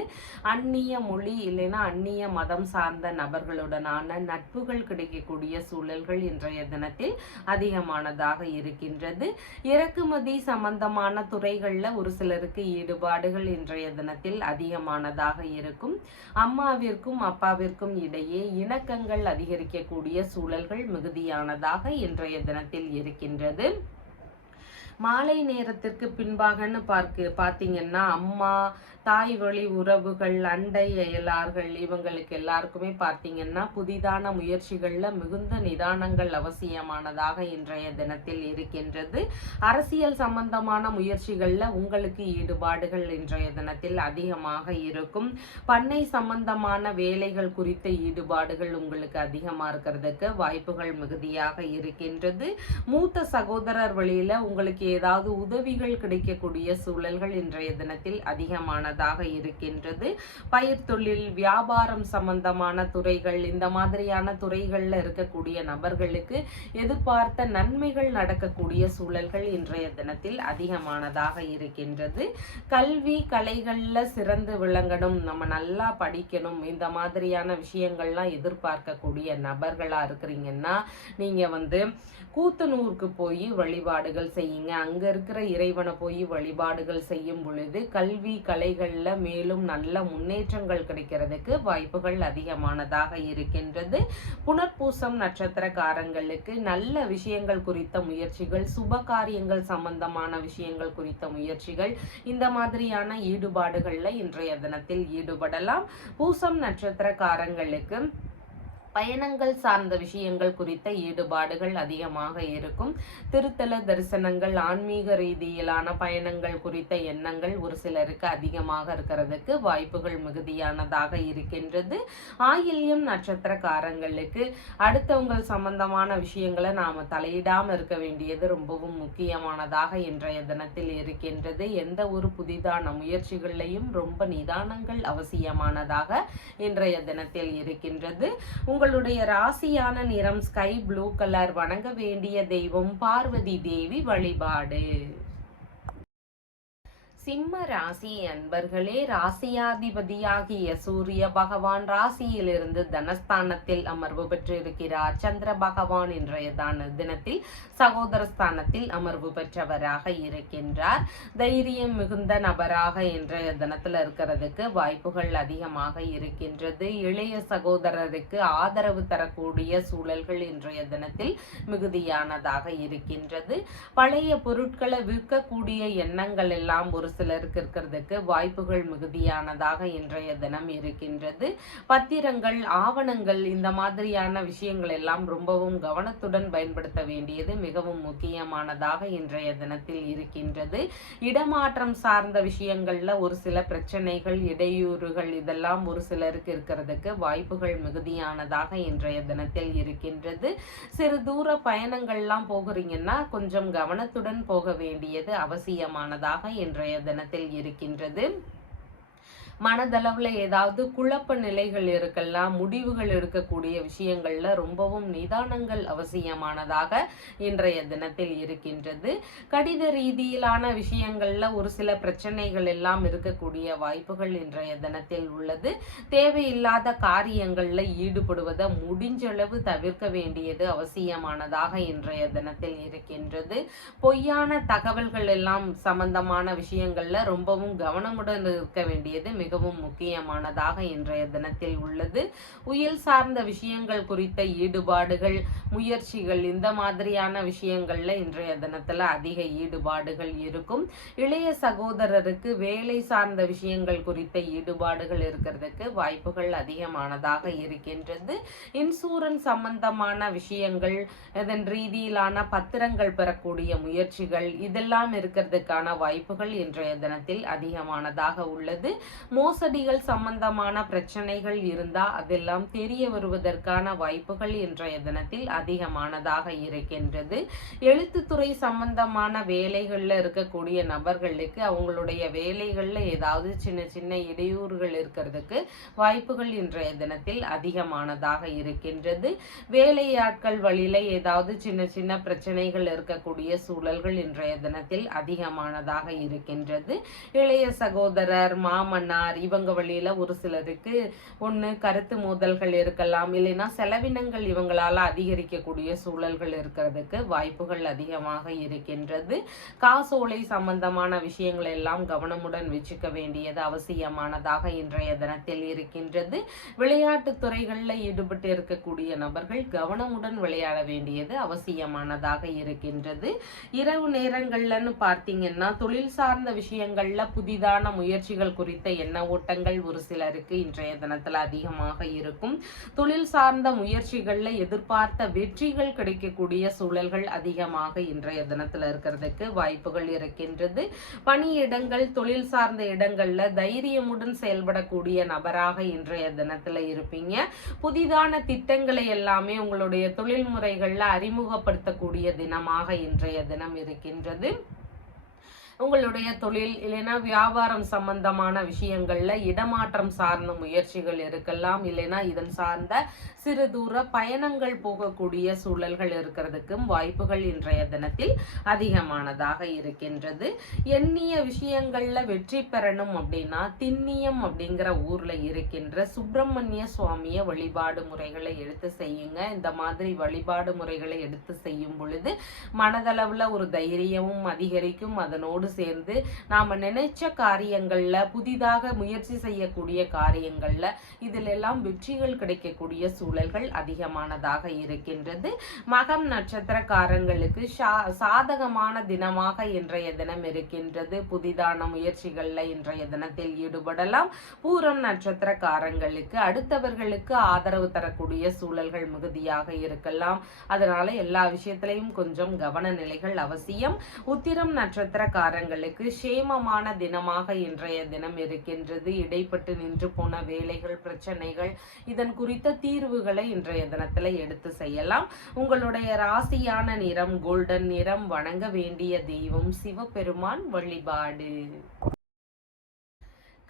அந்நிய மொழி இல்லைன்னா அந்நிய மதம் சார்ந்த நபர்களுடனான நட்புகள் கிடைக்கக்கூடிய சூழல்கள் இன்றைய தினத்தில் அதிகமானதாக இருக்கின்றது. இறக்குமதி சம்பந்தமான துறைகள்ல ஒரு சிலருக்கு ஈடுபாடுகள் இன்றைய தினத்தில் அதிகமானதாக இருக்கும். அம்மாவிற்கும் அப்பாவிற்கும் இடையே இணக்கங்கள் அதிகரிக்கக்கூடிய சூழல்கள் மிகுதியானதாக இன்றைய தினத்தில் இருக்கின்றது. மாலை நேரத்திற்கு பின்பாகன்னு பார்த்தீங்கன்னா அம்மா, தாய் வழி உறவுகள், அண்டை அயலார்கள் இவங்களுக்கு எல்லாருக்குமே பார்த்தீங்கன்னா புதிதான முயற்சிகள்ல மிகுந்த நிதானங்கள் அவசியமானதாக இன்றைய தினத்தில் இருக்கின்றது. அரசியல் சம்பந்தமான முயற்சிகள்ல உங்களுக்கு ஈடுபாடுகள் இன்றைய தினத்தில் அதிகமாக இருக்கும். பண்ணை சம்பந்தமான வேலைகள் குறித்த ஈடுபாடுகள் உங்களுக்கு அதிகமாக இருக்கிறதுக்கு வாய்ப்புகள் மிகுதியாக இருக்கின்றது. மூத்த சகோதரர் வழியில உங்களுக்கு ஏதாவது உதவிகள் கிடைக்கக்கூடிய சூழல்கள் இன்றைய தினத்தில் அதிகமானதாக இருக்கின்றது. பயிர் தொழில், வியாபாரம் சம்பந்தமான துறைகள், இந்த மாதிரியான துறைகள்ல இருக்கக்கூடிய நபர்களுக்கு எதிர்பார்த்த நன்மைகள் நடக்கக்கூடிய சூழல்கள் இன்றைய தினத்தில் அதிகமானதாக இருக்கின்றது. கல்வி கலைகள்ல சிறந்து விளங்கணும், நம்ம நல்லா படிக்கணும், இந்த மாதிரியான விஷயங்கள்லாம் எதிர்பார்க்கக்கூடிய நபர்களா இருக்கிறீங்கன்னா நீங்க கூத்தனூருக்கு போய் வழிபாடுகள் செய்யுங்க. அங்க இருக்கிற இறைவனை போய் வழிபாடுகள் செய்யும் பொழுது கல்வி கலைகள்ல மேலும் நல்ல முன்னேற்றங்கள் கிடைக்கிறதுக்கு வாய்ப்புகள் அதிகமானதாக இருக்கின்றது. புனர்பூசம் நட்சத்திரக்காரங்களுக்கு நல்ல விஷயங்கள் குறித்த முயற்சிகள், சுப காரியங்கள் சம்பந்தமான விஷயங்கள் குறித்த முயற்சிகள், இந்த மாதிரியான ஈடுபாடுகள்ல இன்றைய தினத்தில் ஈடுபடலாம். பூசம் நட்சத்திரக்காரங்களுக்கு பயணங்கள் சார்ந்த விஷயங்கள் குறித்த ஈடுபாடுகள் அதிகமாக இருக்கும். திருத்தல தரிசனங்கள், ஆன்மீக ரீதியிலான பயணங்கள் குறித்த எண்ணங்கள் ஒரு சிலருக்கு அதிகமாக இருக்கிறதுக்கு வாய்ப்புகள் மிகுதியானதாக இருக்கின்றது. ஆயில்யம் நட்சத்திரக்காரங்களுக்கு அடுத்தவங்க சம்பந்தமான விஷயங்களை நாம தலையிடாம இருக்க வேண்டியது ரொம்பவும் முக்கியமானதாக இன்றைய தினத்தில் இருக்கின்றது. எந்த ஒரு புதிதான முயற்சிகளையும் ரொம்ப நிதானங்கள் அவசியமானதாக இன்றைய தினத்தில் இருக்கின்றது. உங்களுடைய ராசியான நிறம் ஸ்கை ப்ளூ கலர். வணங்க வேண்டிய தெய்வம் பார்வதி தேவி வழிபாடு. சிம்ம ராசி அன்பர்களே, ராசியாதிபதியாகிய சூரிய பகவான் ராசியிலிருந்து தனஸ்தானத்தில் அமர்வு பெற்றிருக்கிறார். சந்திர பகவான் இன்றைய தினத்தில் சகோதர ஸ்தானத்தில் அமர்வு பெற்றவராக இருக்கின்றார். தைரியம் மிகுந்த நபராக இன்றைய தினத்தில் இருக்கிறதுக்கு வாய்ப்புகள் அதிகமாக இருக்கின்றது. இளைய சகோதரருக்கு ஆதரவு தரக்கூடிய சூழல்கள் இன்றைய தினத்தில் மிகுதியானதாக இருக்கின்றது. பழைய பொருட்களை விற்கக்கூடிய எண்ணங்கள் எல்லாம் ஒரு சிலருக்கு இருக்கிறதுக்கு வாய்ப்புகள் மிகுதியானதாக இன்றைய தினம் இருக்கின்றது. பத்திரங்கள், ஆவணங்கள், இந்த மாதிரியான விஷயங்கள் எல்லாம் ரொம்பவும் கவனத்துடன் பயன்படுத்த வேண்டியது மிகவும் முக்கியமானதாக இன்றைய தினத்தில் இருக்கின்றது. இடமாற்றம் சார்ந்த விஷயங்கள்ல ஒரு சில பிரச்சனைகள், இடையூறுகள் இதெல்லாம் ஒரு சிலருக்கு இருக்கிறதுக்கு வாய்ப்புகள் மிகுதியானதாக இன்றைய தினத்தில் இருக்கின்றது. சிறு தூர பயணங்கள்லாம் போகிறீங்கன்னா கொஞ்சம் கவனத்துடன் போக வேண்டியது அவசியமானதாக இன்றைய தினத்தில் இருக்கின்றது. மனதளவுல ஏதாவது குழப்ப நிலைகள் இருக்கலாம், முடிவுகள் எடுக்கக்கூடிய விஷயங்கள்ல ரொம்பவும் நிதானங்கள் அவசியமானதாக இன்றைய தினத்தில் இருக்கின்றது. கடித ரீதியிலான விஷயங்கள்ல ஒரு சில பிரச்சனைகள் எல்லாம் இருக்கக்கூடிய வாய்ப்புகள் இன்றைய தினத்தில் உள்ளது. தேவையில்லாத காரியங்கள்ல ஈடுபடுவதை முடிஞ்சளவு தவிர்க்க வேண்டியது அவசியமானதாக இன்றைய தினத்தில் இருக்கின்றது. பொய்யான தகவல்கள் எல்லாம் சம்பந்தமான விஷயங்கள்ல ரொம்பவும் கவனமுடன் இருக்க வேண்டியது மிகவும் முக்கியமானதாக இன்றைய தினத்தில் உள்ளது. உயிர் சார்ந்த விஷயங்கள் குறித்த ஈடுபாடுகள், முயற்சிகள், இந்த மாதிரியான விஷயங்கள்ல இன்றைய தினத்துல அதிக ஈடுபாடுகள் இருக்கும். இளைய சகோதரருக்கு வேலை சார்ந்த விஷயங்கள் குறித்த ஈடுபாடுகள் இருக்கிறதுக்கு வாய்ப்புகள் அதிகமானதாக இருக்கின்றது. இன்சூரன்ஸ் சம்பந்தமான விஷயங்கள், இதன் ரீதியிலான பத்திரங்கள் பெறக்கூடிய முயற்சிகள் இதெல்லாம் இருக்கிறதுக்கான வாய்ப்புகள் இன்றைய தினத்தில் அதிகமானதாக உள்ளது. மோசடிகள் சம்பந்தமான பிரச்சனைகள் இருந்தா அதெல்லாம் தெரிய வருவதற்கான வாய்ப்புகள் இன்றைய தினத்தில் அதிகமானதாக இருக்கின்றது. எழுத்துத்துறை சம்பந்தமான வேலைகள்ல இருக்கக்கூடிய நபர்களுக்கு அவங்களுடைய வேலைகள்ல ஏதாவது சின்ன சின்ன இடையூறுகள் இருக்கிறதுக்கு வாய்ப்புகள் இன்றைய தினத்தில் அதிகமானதாக இருக்கின்றது. வேலையாட்கள் வழியில ஏதாவது சின்ன சின்ன பிரச்சனைகள் இருக்கக்கூடிய சூழல்கள் இன்றைய தினத்தில் அதிகமானதாக இருக்கின்றது. இளைய சகோதரர், மாமன்னார் இவங்க வழியில ஒரு சிலருக்கு ஒண்ணு கருத்து மோதல்கள் இருக்கலாம், இல்லைன்னா செலவினங்கள் இவங்களால அதிகரிக்கக்கூடிய சூழல்கள் இருக்கிறதுக்கு வாய்ப்புகள் அதிகமாக இருக்கின்றது. காசோலை சம்பந்தமான விஷயங்கள் எல்லாம் கவனமுடன் வச்சுக்க வேண்டியது அவசியமானதாக இன்றைய தினத்தில் இருக்கின்றது. விளையாட்டு துறைகள்ல ஈடுபட்டு இருக்கக்கூடிய நபர்கள் கவனமுடன் விளையாட வேண்டியது அவசியமானதாக இருக்கின்றது. இரவு நேரங்கள்லன்னு பார்த்தீங்கன்னா தொழில் சார்ந்த விஷயங்கள்ல புதிதான முயற்சிகள் குறித்த எண்ண ஓட்டங்கள் ஒரு சிலருக்கு இன்றைய தினத்துல அதிகமாக இருக்கும். தொழில் சார்ந்த முயற்சிகள்ல எதிர்பார்த்த வெற்றிகள் கிடைக்கக்கூடிய சூழல்கள் அதிகமாக இன்றைய தினத்துல இருக்கிறதுக்கு வாய்ப்புகள் இருக்கின்றது. பணியிடங்கள், தொழில் சார்ந்த இடங்கள்ல தைரியமுடன் செயல்படக்கூடிய நபராக இன்றைய தினத்துல இருப்பீங்க. புதிதான திட்டங்களை எல்லாமே உங்களுடைய தொழில் முறைகள்ல அறிமுகப்படுத்தக்கூடிய தினமாக இன்றைய தினம் இருக்கின்றது. உங்களுடைய தொழில் இல்லைன்னா வியாபாரம் சம்பந்தமான விஷயங்கள்ல இடமாற்றம் சார்ந்த முயற்சிகள் இருக்கலாம், இல்லைன்னா இதன் சார்ந்த சிறு தூர பயணங்கள் போகக்கூடிய சூழல்கள் இருக்கிறதுக்கும் வாய்ப்புகள் இன்றைய தினத்தில் அதிகமானதாக இருக்கின்றது. எண்ணிய விஷயங்கள்ல வெற்றி பெறணும் அப்படின்னா திண்ணியம் அப்படிங்கிற ஊர்ல இருக்கின்ற சுப்பிரமணிய சுவாமிய வழிபாடு முறைகளை எடுத்து செய்யுங்க. இந்த மாதிரி வழிபாடு முறைகளை எடுத்து செய்யும் பொழுது மனதளவுல ஒரு தைரியமும் அதிகரிக்கும். அதனோடு சேர்ந்து நாம நினைச்ச காரியங்கள்ல, புதிதாக முயற்சி செய்யக்கூடிய காரியங்கள்ல இதில் எல்லாம் வெற்றிகள் கிடைக்கக்கூடிய சூழல்கள் அதிகமானதாக இருக்கின்றது. மகம் நட்சத்திரக்காரங்களுக்கு சாதகமான தினமாக இன்றைய தினம் இருக்கின்றது. புதிதான முயற்சிகள்ல இன்றைய தினத்தில் ஈடுபடலாம். பூரம் நட்சத்திரக்காரங்களுக்கு அடுத்தவர்களுக்கு ஆதரவு தரக்கூடிய சூழல்கள் மிகுதியாக இருக்கலாம். அதனால எல்லா விஷயத்திலையும் கொஞ்சம் கவன நிலைகள் அவசியம். உத்திரம் நட்சத்திரக்காரங்களுக்கு சேமமான தினமாக இன்றைய தினம் இருக்கின்றது. இடைப்பட்டு நின்று போன வேலைகள், பிரச்சனைகள் இதன் குறித்த தீர்வுகளை இன்றைய தினத்துல எடுத்து செய்யலாம். உங்களுடைய ராசியான நிறம் கோல்டன் நிறம். வணங்க வேண்டிய தெய்வம் சிவபெருமான் வழிபாடு.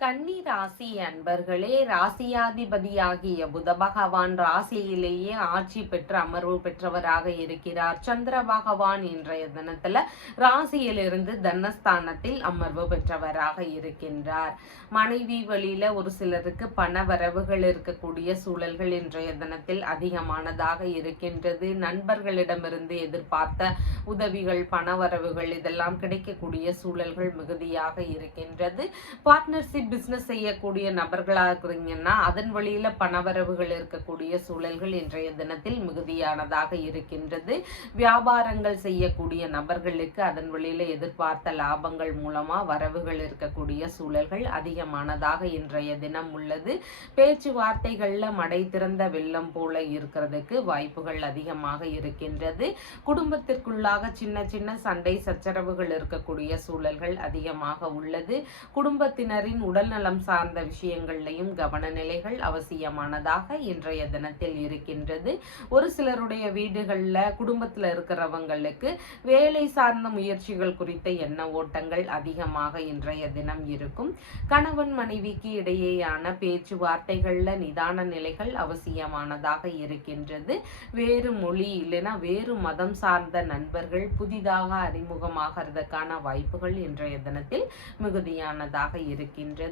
கன்னி ராசி அன்பர்களே, ராசியாதிபதியாகிய புத பகவான் ராசியிலேயே ஆட்சி பெற்று அமர்வு பெற்றவராக இருக்கிறார். சந்திர பகவான் இன்றைய தினத்துல ராசியிலிருந்து தனஸ்தானத்தில் அமர்வு பெற்றவராக இருக்கின்றார். மனைவி வழியில ஒரு சிலருக்கு பண வரவுகள் இருக்கக்கூடிய சூழல்கள் இன்றைய தினத்தில் அதிகமானதாக இருக்கின்றது. நண்பர்களிடமிருந்து எதிர்பார்த்த உதவிகள், பணவரவுகள் இதெல்லாம் கிடைக்கக்கூடிய சூழல்கள் மிகுதியாக இருக்கின்றது. பார்ட்னர்ஷிப் பிசினஸ் செய்யக்கூடிய நபர்களாக இருக்கிறீங்கன்னா அதன் வழியில பணவரவுகள் இருக்கக்கூடிய சூழல்கள் இன்றைய தினத்தில் மிகுதியானதாக இருக்கின்றது. வியாபாரங்கள் செய்யக்கூடிய நபர்களுக்கு அதன் வழியில எதிர்பார்த்த லாபங்கள் மூலமா வரவுகள் இருக்கக்கூடிய சூழல்கள் அதிகமானதாக இன்றைய தினம் உள்ளது. பேச்சுவார்த்தைகள்ல மடை திறந்த வெள்ளம் போல இருக்கிறதுக்கு வாய்ப்புகள் அதிகமாக இருக்கின்றது. குடும்பத்திற்குள்ளாக சின்ன சின்ன சண்டை சச்சரவுகள் இருக்கக்கூடிய சூழல்கள் அதிகமாக உள்ளது. குடும்பத்தினரின் உடல் நலம் சார்ந்த விஷயங்கள்லையும் கவன நிலைகள் அவசியமானதாக இன்றைய தினத்தில் இருக்கின்றது. ஒரு சிலருடைய வீடுகள்ல குடும்பத்துல இருக்கிறவங்களுக்கு வேலை சார்ந்த முயற்சிகள் குறித்த எண்ண ஓட்டங்கள் அதிகமாக இன்றைய தினம் இருக்கும். கணவன் மனைவிக்கு இடையேயான பேச்சுவார்த்தைகள்ல நிதான நிலைகள் அவசியமானதாக இருக்கின்றது. வேறு மொழி இல்லைன்னா வேறு மதம் சார்ந்த நண்பர்கள் புதிதாக அறிமுகமாகிறதுக்கான வாய்ப்புகள் இன்றைய தினத்தில் மிகுதியானதாக இருக்கின்றது.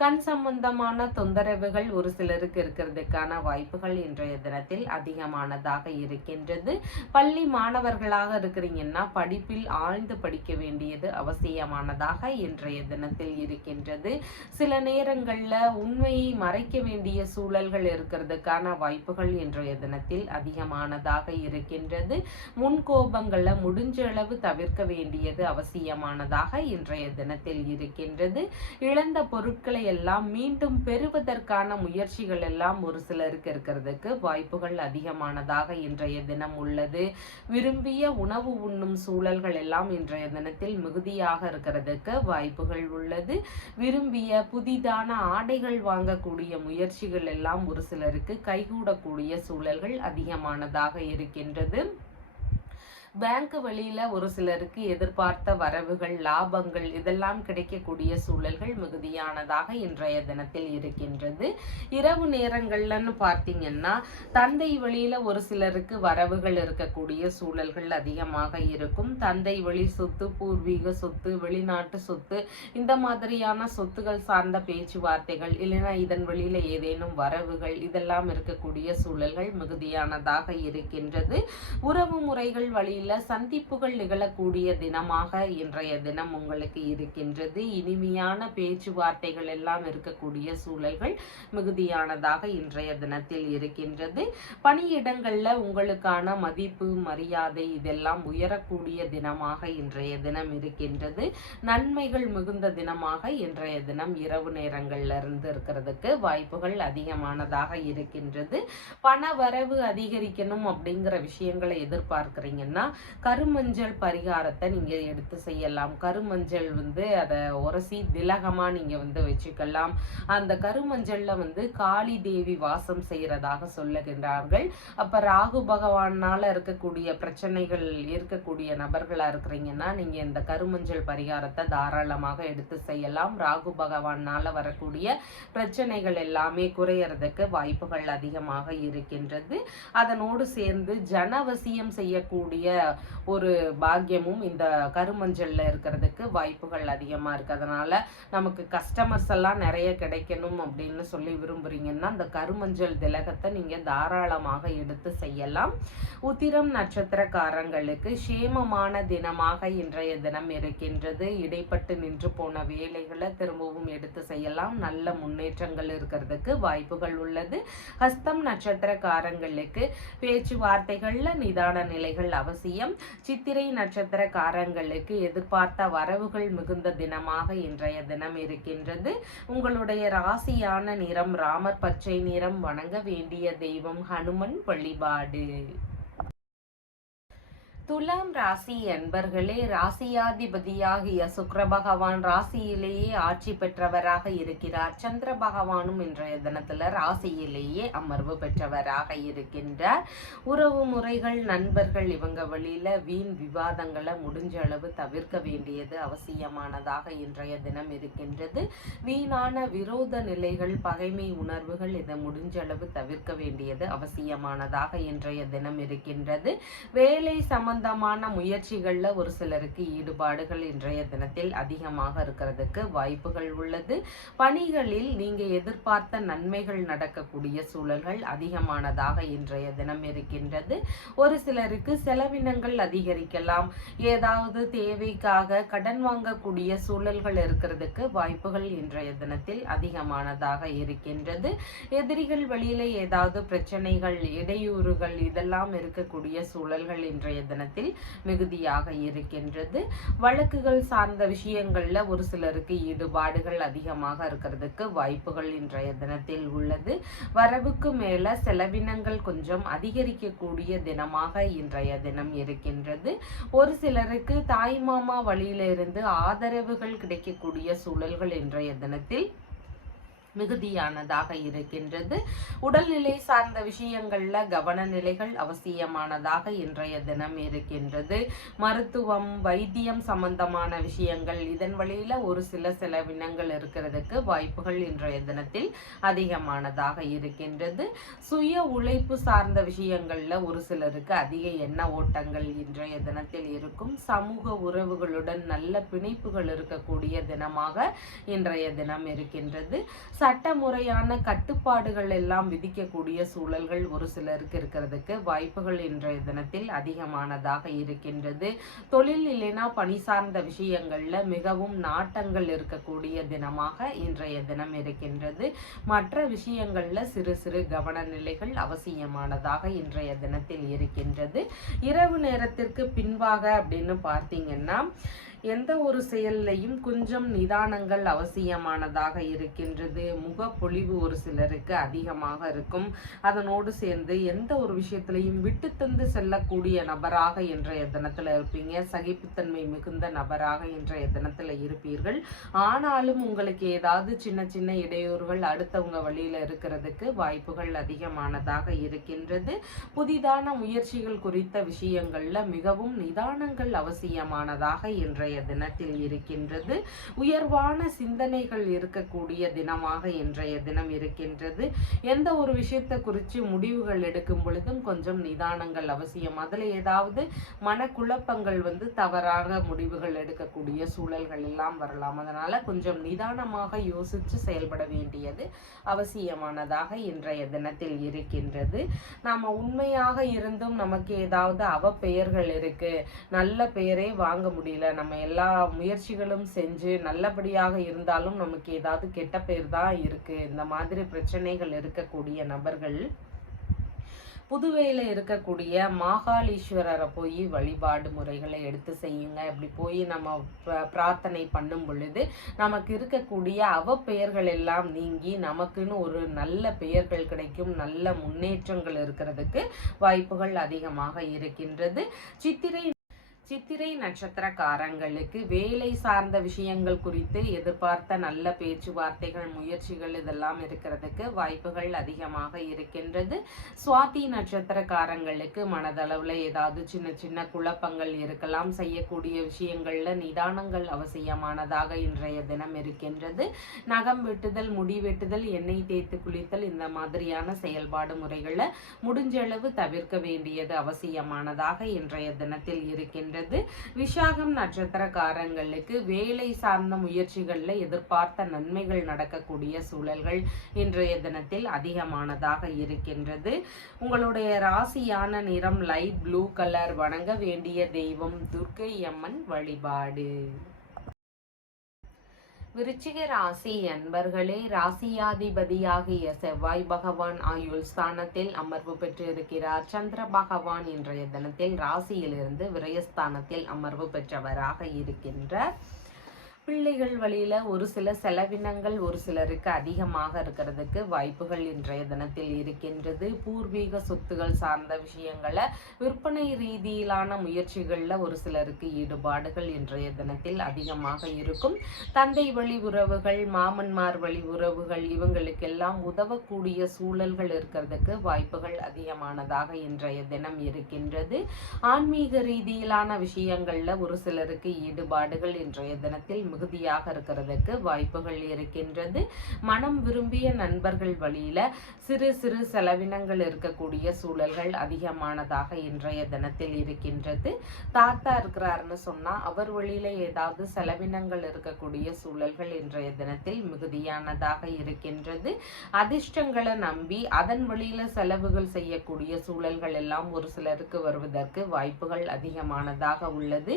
கண் சம்பந்தமான தொந்தரவுகள் ஒரு சிலருக்கு இருக்கிறதுக்கான வாய்ப்புகள் இன்றைய தினத்தில் அதிகமானதாக இருக்கின்றது. பள்ளி மாணவர்களாக இருக்கிறீங்கன்னா படிப்பில் ஆழ்ந்து படிக்க வேண்டியது அவசியமானதாக இன்றைய தினத்தில் இருக்கின்றது. சில நேரங்கள்ல உண்மையை மறைக்க வேண்டிய சூழல்கள் இருக்கிறதுக்கான வாய்ப்புகள் இன்றைய தினத்தில் அதிகமானதாக இருக்கின்றது. முன்கோபங்களை முடிஞ்ச அளவு தவிர்க்க வேண்டியது அவசியமானதாக இன்றைய தினத்தில் இருக்கின்றது. இழந்த பொருட்களை எல்லாம் மீண்டும் பெறுவதற்கான முயற்சிகள் எல்லாம் ஒரு சிலருக்கு இருக்கிறதுக்கு வாய்ப்புகள் அதிகமானதாக இன்றைய தினம் உள்ளது. விரும்பிய உணவு உண்ணும் சூழல்கள் எல்லாம் இன்றைய தினத்தில் மிகுதியாக இருக்கிறதுக்கு வாய்ப்புகள் உள்ளது. விரும்பிய புதிதான ஆடைகள் வாங்கக்கூடிய முயற்சிகள் எல்லாம் ஒரு சிலருக்கு கைகூடக்கூடிய சூழல்கள் அதிகமானதாக இருக்கின்றது. பேங்க் வழியில ஒரு சிலருக்கு எதிர்பார்த்த வரவுகள், லாபங்கள் இதெல்லாம் கிடைக்கக்கூடிய சூழல்கள் மிகுதியானதாக இன்றைய தினத்தில் இருக்கின்றது. இரவு நேரங்கள்லன்னு பார்த்தீங்கன்னா தந்தை வழியில ஒரு சிலருக்கு வரவுகள் இருக்கக்கூடிய சூழல்கள் அதிகமாக இருக்கும். தந்தை வழி சொத்து, பூர்வீக சொத்து, வெளிநாட்டு சொத்து இந்த மாதிரியான சொத்துகள் சார்ந்த பேச்சுவார்த்தைகள் இல்லைன்னா இதன் வழியில ஏதேனும் வரவுகள் இதெல்லாம் இருக்கக்கூடிய சூழல்கள் மிகுதியானதாக இருக்கின்றது. உறவு முறைகள் வழியில் சந்திப்புகள் நிகழக்கூடிய தினமாக இன்றைய தினம் உங்களுக்கு இருக்கின்றது. இனிமையான பேச்சுவார்த்தைகள் எல்லாம் இருக்கக்கூடிய சூழல்கள் மிகுதியானதாக இன்றைய தினத்தில் இருக்கின்றது. பணியிடங்கள்ல உங்களுக்கான மதிப்பு, மரியாதை இதெல்லாம் உயரக்கூடிய தினமாக இன்றைய தினம் இருக்கின்றது. நன்மைகள் மிகுந்த தினமாக இன்றைய தினம் இரவு நேரங்கள்ல இருந்து இருக்கிறதுக்கு வாய்ப்புகள் அதிகமானதாக இருக்கின்றது. பண வரவு அதிகரிக்கணும் அப்படிங்கிற விஷயங்களை எதிர்பார்க்கிறீங்கன்னா கருமஞ்சள் பரிகாரத்தை நீங்க எடுத்து செய்யலாம். கருமஞ்சள் அதை உரசி திலகமா நீங்க வச்சுக்கலாம். அந்த கருமஞ்சள்ல காளி தேவி வாசம் செய்யறதாக சொல்லுகின்றார்கள். அப்ப ராகு பகவானால இருக்கக்கூடிய பிரச்சனைகள் இருக்கக்கூடிய நபர்களா இருக்கிறீங்கன்னா நீங்க இந்த கருமஞ்சள் பரிகாரத்தை தாராளமாக எடுத்து செய்யலாம். ராகு பகவானால வரக்கூடிய பிரச்சனைகள் எல்லாமே குறையறதுக்கு வாய்ப்புகள் அதிகமாக இருக்கின்றது. அதனோடு சேர்ந்து ஜனவசியம் செய்யக்கூடிய ஒரு பாக்கியமும் இந்த கருமஞ்சள்ல இருக்கிறதுக்கு வாய்ப்புகள் அதிகமா இருக்கு. அதனால நமக்கு கஸ்டமர்ஸ் எல்லாம் நிறைய கிடைக்கணும் அப்படின்னு சொல்லி விரும்புறீங்கன்னா அந்த கருமஞ்சள் திலகத்தை நீங்க தாராளமாக எடுத்து செய்யலாம். உத்திரம் நட்சத்திரக்காரங்களுக்கு சேமமான தினமாக இன்றைய தினம் இருக்கின்றது. இடைப்பட்டு நின்று போன வேலைகளை திரும்பவும் எடுத்து செய்யலாம். நல்ல முன்னேற்றங்கள் இருக்கிறதுக்கு வாய்ப்புகள் உள்ளது. ஹஸ்தம் நட்சத்திரக்காரங்களுக்கு பேச்சுவார்த்தைகள்ல நிதான நிலைகள் அவசியம். சித்திரை நட்சத்திரக்காரங்களுக்கு எதிர்பார்த்த வரவுகள் மிகுந்த தினமாக இன்றைய தினம் இருக்கின்றது. உங்களுடைய ராசியான நிறம் ராமர் பச்சை நிறம். வணங்க வேண்டிய தெய்வம் ஹனுமன் வழிபாடு. துலாம் ராசி அன்பர்களே, ராசியாதிபதியாகிய சுக்கிர பகவான் ராசியிலேயே ஆட்சி பெற்றவராக இருக்கிறார். சந்திர பகவானும் இன்றைய தினத்துல ராசியிலேயே அமர்வு பெற்றவராக இருக்கின்றார். உறவு முறைகள், நண்பர்கள் இவங்க வழியில வீண் விவாதங்களை முடிஞ்ச அளவு தவிர்க்க வேண்டியது அவசியமானதாக இன்றைய தினம் இருக்கின்றது. வீணான விரோத நிலைகள், பகைமை உணர்வுகள் இதை முடிஞ்ச அளவு தவிர்க்க வேண்டியது அவசியமானதாக இன்றைய தினம் இருக்கின்றது. வேலை சம்பந்தமான முயற்சிகள்ல ஒரு சிலருக்கு ஈடுபாடுகள் இன்றைய தினத்தில் அதிகமாக இருக்கிறதுக்கு வாய்ப்புகள் உள்ளது. பணிகளில் நீங்க எதிர்பார்த்த நன்மைகள் நடக்கக்கூடிய சூழல்கள் அதிகமானதாக இன்றைய தினம் இருக்கின்றது. ஒரு சிலருக்கு செலவினங்கள் அதிகரிக்கலாம். ஏதாவது தேவைக்காக கடன் வாங்கக்கூடிய சூழல்கள் இருக்கிறதுக்கு வாய்ப்புகள் இன்றைய தினத்தில் அதிகமானதாக இருக்கின்றது. எதிரிகள் வழியில ஏதாவது பிரச்சனைகள், இடையூறுகள் இதெல்லாம் இருக்கக்கூடிய சூழல்கள் இன்றைய தினத்தில் மிகுதியாக இருக்கின்றது. வழக்குகள் சார்ந்த விஷயங்கள்ல ஒரு சிலருக்கு ஈடுபாடுகள் அதிகமாக இருக்கிறதுக்கு வாய்ப்புகள் இன்றைய தினத்தில் உள்ளது. வரவுக்கு மேல செலவினங்கள் கொஞ்சம் அதிகரிக்கக்கூடிய தினமாக இன்றைய தினம் இருக்கின்றது. ஒரு சிலருக்கு தாய்மாமா வழியிலிருந்து ஆதரவுகள் கிடைக்கக்கூடிய சூழல்கள் இன்றைய தினத்தில் மிகுதியானதாக இருக்கின்றது. உடல்நிலை சார்ந்த விஷயங்கள்ல கவன நிலைகள் அவசியமானதாக இன்றைய தினம் இருக்கின்றது. மருத்துவம், வைத்தியம் சம்பந்தமான விஷயங்கள் இதன் வழியில ஒரு சில செலவினங்கள் இருக்கிறதுக்கு வாய்ப்புகள் இன்றைய தினத்தில் அதிகமானதாக இருக்கின்றது. சுய உழைப்பு சார்ந்த விஷயங்கள்ல ஒரு சிலருக்கு அதிக எண்ண ஓட்டங்கள் இன்றைய தினத்தில் இருக்கும். சமூக உறவுகளுடன் நல்ல பிணைப்புகள் இருக்கக்கூடிய தினமாக இன்றைய தினம் இருக்கின்றது. சட்டமுறையான கட்டுப்பாடுகள் எல்லாம் விதிக்கக்கூடிய சூழல்கள் ஒரு சிலருக்கு இருக்கிறதுக்கு வாய்ப்புகள் இன்றைய தினத்தில் அதிகமானதாக இருக்கின்றது. தொழில் இல்லைனா பணி சார்ந்த விஷயங்கள்ல மிகவும் நாட்டங்கள் இருக்கக்கூடிய தினமாக இன்றைய தினம் இருக்கின்றது. மற்ற விஷயங்கள்ல சிறு சிறு கவன நிலைகள் அவசியமானதாக இன்றைய தினத்தில் இருக்கின்றது. இரவு நேரத்திற்கு பின்பாக அப்படின்னு பார்த்தீங்கன்னா எந்த ஒரு செயல்லையும் கொஞ்சம் நிதானங்கள் அவசியமானதாக இருக்கின்றது. முகப்பொழிவு ஒரு சிலருக்கு அதிகமாக இருக்கும். அதனோடு சேர்ந்து எந்த ஒரு விஷயத்திலையும் விட்டு தந்து செல்லக்கூடிய நபராக இன்றைய தினத்துல இருப்பீங்க. சகிப்புத்தன்மை மிகுந்த நபராக இன்றைய தினத்துல இருப்பீர்கள். ஆனாலும் உங்களுக்கு ஏதாவது சின்ன சின்ன இடையூறுகள் அடுத்தவங்க வழியில இருக்கிறதுக்கு வாய்ப்புகள் அதிகமானதாக இருக்கின்றது. புதிதான முயற்சிகள் குறித்த விஷயங்கள்ல மிகவும் நிதானங்கள் அவசியமானதாக இன்றைய தினத்தில் இருக்கின்றது. உயர்வான சிந்தனைகள் இருக்கக்கூடிய தினமாக இன்றைய தினம் இருக்கின்றது. எந்த ஒரு விஷயத்தை குறித்து முடிவுகள் எடுக்கும் பொழுதும் கொஞ்சம் நிதானங்கள் அவசியம். அதில் ஏதாவது மனக்குழப்பங்கள் தவறாக முடிவுகள் எடுக்கக்கூடிய சூழல்கள் எல்லாம் வரலாம். அதனால கொஞ்சம் நிதானமாக யோசித்து செயல்பட வேண்டியது அவசியமானதாக இன்றைய தினத்தில் இருக்கின்றது. நாம உண்மையாக இருந்தும் நமக்கு ஏதாவது அவப்பெயர்கள் இருக்கு, நல்ல பெயரே வாங்க முடியல, நம்ம எல்லா முயற்சிகளும் செஞ்சு நல்லபடியாக இருந்தாலும் நமக்கு ஏதாவது கெட்ட பெயர் தான் இருக்கு, இந்த மாதிரி பிரச்சனைகள் இருக்கக்கூடிய நபர்கள் புதுவையில் இருக்கக்கூடிய மாகாளீஸ்வரரை போய் வழிபாடு முறைகளை எடுத்து செய்யுங்க. இப்படி போய் நம்ம பிரார்த்தனை பண்ணும் பொழுது நமக்கு இருக்கக்கூடிய அவப்பெயர்கள் எல்லாம் நீங்கி நமக்குன்னு ஒரு நல்ல பெயர்கள் கிடைக்கும். நல்ல முன்னேற்றங்கள் இருக்கிறதுக்கு வாய்ப்புகள் அதிகமாக இருக்கின்றது. சித்திரை நட்சத்திரக்காரங்களுக்கு வேலை சார்ந்த விஷயங்கள் குறித்து எதிர்பார்த்த நல்ல பேச்சுவார்த்தைகள், முயற்சிகள் இதெல்லாம் இருக்கிறதுக்கு வாய்ப்புகள் அதிகமாக இருக்கின்றது. சுவாதி நட்சத்திரக்காரங்களுக்கு மனதளவுல ஏதாவது சின்ன சின்ன குழப்பங்கள் இருக்கலாம். செய்யக்கூடிய விஷயங்கள்ல நிதானங்கள் அவசியமானதாக இன்றைய தினம் இருக்கின்றது. நகம் வெட்டுதல், முடி வெட்டுதல், எண்ணெய் தேய்த்து குளித்தல் இந்த மாதிரியான செயல்பாடு முறைகளை முடிஞ்சளவு தவிர்க்க வேண்டியது அவசியமானதாக இன்றைய தினத்தில் இருக்கின்றது. விஷாகம் நட்சத்திரக்காரங்களுக்கு வேலை சார்ந்த முயற்சிகள்ல எதிர்பார்த்த நன்மைகள் நடக்கக்கூடிய சூழல்கள் இன்றைய தினத்தில் அதிகமானதாக இருக்கின்றது. உங்களுடைய ராசியான நிறம் லைட் ப்ளூ கலர். வணங்க வேண்டிய தெய்வம் துர்க்கை அம்மன் வழிபாடு. விருச்சிக ராசி அன்பர்களே, ராசியாதிபதியாகிய செவ்வாய் பகவான் ஆயுள் ஸ்தானத்தில் அமர்வு பெற்று இருக்கிறார். சந்திர பகவான் இன்றைய தினத்தில் ராசியிலிருந்து விரயஸ்தானத்தில் அமர்வு பெற்றவராக இருக்கின்றார். பிள்ளைகள் வழியில ஒரு சில செலவினங்கள் ஒரு சிலருக்கு அதிகமாக இருக்கிறதுக்கு வாய்ப்புகள் இன்றைய தினத்தில் இருக்கின்றது. பூர்வீக சொத்துகள் சார்ந்த விஷயங்களை விற்பனை ரீதியிலான முயற்சிகள்ல ஒரு சிலருக்கு ஈடுபாடுகள் இன்றைய தினத்தில் அதிகமாக இருக்கும். தந்தை வழி உறவுகள், மாமன்மார் வழி உறவுகள் இவங்களுக்கெல்லாம் உதவக்கூடிய சூழல்கள் இருக்கிறதுக்கு வாய்ப்புகள் அதிகமானதாக இன்றைய தினம் இருக்கின்றது. ஆன்மீக ரீதியிலான விஷயங்கள்ல ஒரு சிலருக்கு ஈடுபாடுகள் இன்றைய தினத்தில் மிகுதியாக இருக்கிறதுக்கு வாய்ப்புகள் இருக்கின்றது. மனம் விரும்பிய நண்பர்கள் வழியில சிறு சிறு செலவினங்கள் இருக்கக்கூடிய சூழல்கள் அதிகமானதாக இன்றைய தினத்தில் இருக்கின்றது. தாத்தா இருக்கிறாருன்னு சொன்னா அவர் வழியில ஏதாவது செலவினங்கள் இருக்கக்கூடிய சூழல்கள் இன்றைய தினத்தில் மிகுதியானதாக இருக்கின்றது. அதிர்ஷ்டங்களை நம்பி அதன் வழியில செலவுகள் செய்யக்கூடிய சூழல்கள் எல்லாம் ஒரு சிலருக்கு வருவதற்கு வாய்ப்புகள் அதிகமானதாக உள்ளது.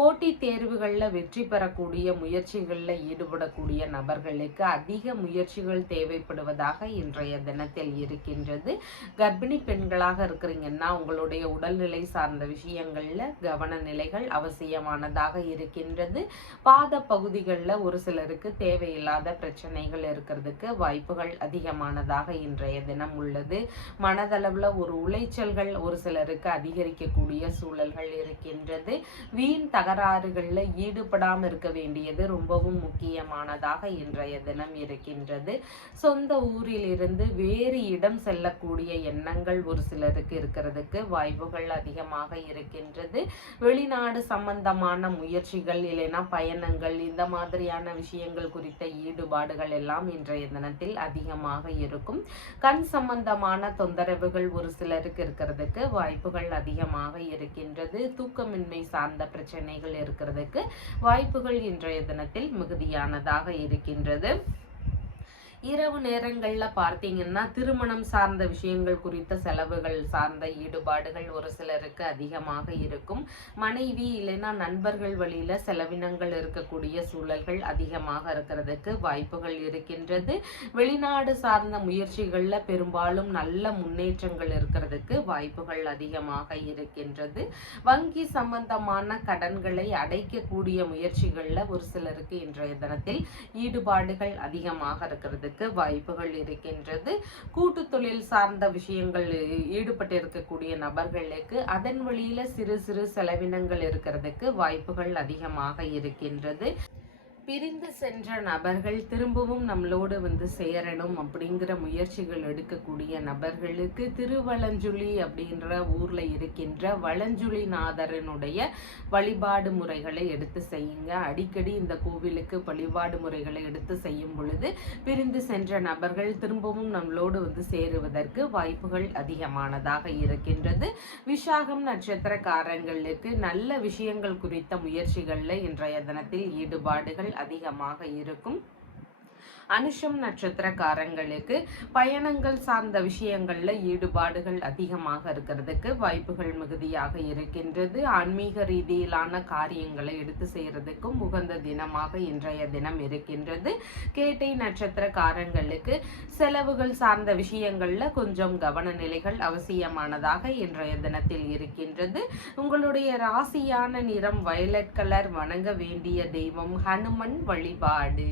போட்டி தேர்வுகள்ல வெற்றி பெறக்கூடிய முயற்சிகளில் ஈடுபடக்கூடிய நபர்களுக்கு அதிக முயற்சிகள் தேவைப்படுவதாக இன்றைய தினத்தில் இருக்கின்றது. கர்ப்பிணி பெண்களாக இருக்கிறீங்கன்னா உங்களுடைய உடல்நிலை சார்ந்த விஷயங்கள்ல கவன நிலைகள் அவசியமானதாக இருக்கின்றது. பாத பகுதிகளில் ஒரு சிலருக்கு தேவையில்லாத பிரச்சனைகள் இருக்கிறதுக்கு வாய்ப்புகள் அதிகமானதாக இன்றைய தினம் உள்ளது. மனதளவுல ஒரு உளைச்சல்கள் ஒரு சிலருக்கு அதிகரிக்கக்கூடிய சூழல்கள் இருக்கின்றது. வீண் தகராறுகள்ல ஈடுபடாமல் இருக்க வேண்டியது ரொம்பவும் முக்கியமானதாக இன்றைய தினம் இருக்கின்றது. சொந்த ஊரில் இருந்து வேறு இடம் செல்லக்கூடிய எண்ணங்கள் ஒரு சிலருக்கு இருக்கிறதுக்கு வாய்ப்புகள் அதிகமாக இருக்கின்றது. வெளிநாடு சம்பந்தமான முயற்சிகள் இல்லைன்னா பயணங்கள் இந்த மாதிரியான விஷயங்கள் குறித்த ஈடுபாடுகள் எல்லாம் இன்றைய தினத்தில் அதிகமாக இருக்கும். கண் சம்பந்தமான தொந்தரவுகள் ஒரு சிலருக்கு இருக்கிறதுக்கு வாய்ப்புகள் அதிகமாக இருக்கின்றது. தூக்கமின்மை சார்ந்த பிரச்சனைகள் இருக்கிறதுக்கு வாய்ப்புகள் இன்றைய தினத்தில் மிகுதியானதாக இருக்கின்றது. இரவு நேரங்கள்ல பார்த்தீங்கன்னா திருமணம் சார்ந்த விஷயங்கள் குறித்த செலவுகள் சார்ந்த ஈடுபாடுகள் ஒரு சிலருக்கு அதிகமாக இருக்கும். மனைவி இல்லைன்னா நண்பர்கள் வழியில செலவினங்கள் இருக்கக்கூடிய சூழல்கள் அதிகமாக இருக்கிறதுக்கு வாய்ப்புகள் இருக்கின்றது. வெளிநாடு சார்ந்த முயற்சிகள்ல பெரும்பாலும் நல்ல முன்னேற்றங்கள் இருக்கிறதுக்கு வாய்ப்புகள் அதிகமாக இருக்கின்றது. வங்கி சம்பந்தமான கடன்களை அடைக்கக்கூடிய முயற்சிகள்ல ஒரு சிலருக்கு இன்றைய தினத்தில் ஈடுபாடுகள் அதிகமாக இருக்கிறது வாய்ப்புகள் இருக்கின்றது. கூட்டு தொழில் சார்ந்த விஷயங்கள் ஈடுபட்டு இருக்கக்கூடிய நபர்களுக்கு அதன் வழியில சிறு சிறு செலவினங்கள் இருக்கிறதுக்கு வாய்ப்புகள் அதிகமாக இருக்கின்றது. பிரிந்து சென்ற நபர்கள் திரும்பவும் நம்மளோடு சேரணும் அப்படிங்கிற முயற்சிகள் எடுக்கக்கூடிய நபர்களுக்கு திருவலஞ்சுழி அப்படின்ற ஊர்ல இருக்கின்ற வலஞ்சுழிநாதரனுடைய வழிபாடு முறைகளை எடுத்து செய்யுங்க. அடிக்கடி இந்த கோவிலுக்கு வழிபாடு முறைகளை எடுத்து செய்யும் பொழுது பிரிந்து சென்ற நபர்கள் திரும்பவும் நம்மளோடு சேருவதற்கு வாய்ப்புகள் அதிகமானதாக இருக்கின்றது. விசாகம் நட்சத்திரக்காரங்களுக்கு நல்ல விஷயங்கள் குறித்த முயற்சிகள்ல இன்றைய தினத்தில் ஈடுபாடுகள் அதிகமாக இருக்கும். அனுஷம் நட்சத்திரக்காரங்களுக்கு பயணங்கள் சார்ந்த விஷயங்கள்ல ஈடுபாடுகள் அதிகமாக இருக்கிறதுக்கு வாய்ப்புகள் மிகுதியாக இருக்கின்றது. ஆன்மீக ரீதியிலான காரியங்களை எடுத்து செய்யறதுக்கும் உகந்த தினமாக இன்றைய தினம் இருக்கின்றது. கேட்டை நட்சத்திரக்காரங்களுக்கு செலவுகள் சார்ந்த விஷயங்கள்ல கொஞ்சம் கவன நிலைகள் அவசியமானதாக இன்றைய தினத்தில் இருக்கின்றது. உங்களுடைய ராசியான நிறம் வயலட் கலர். வணங்க வேண்டிய தெய்வம் ஹனுமன் வழிபாடு.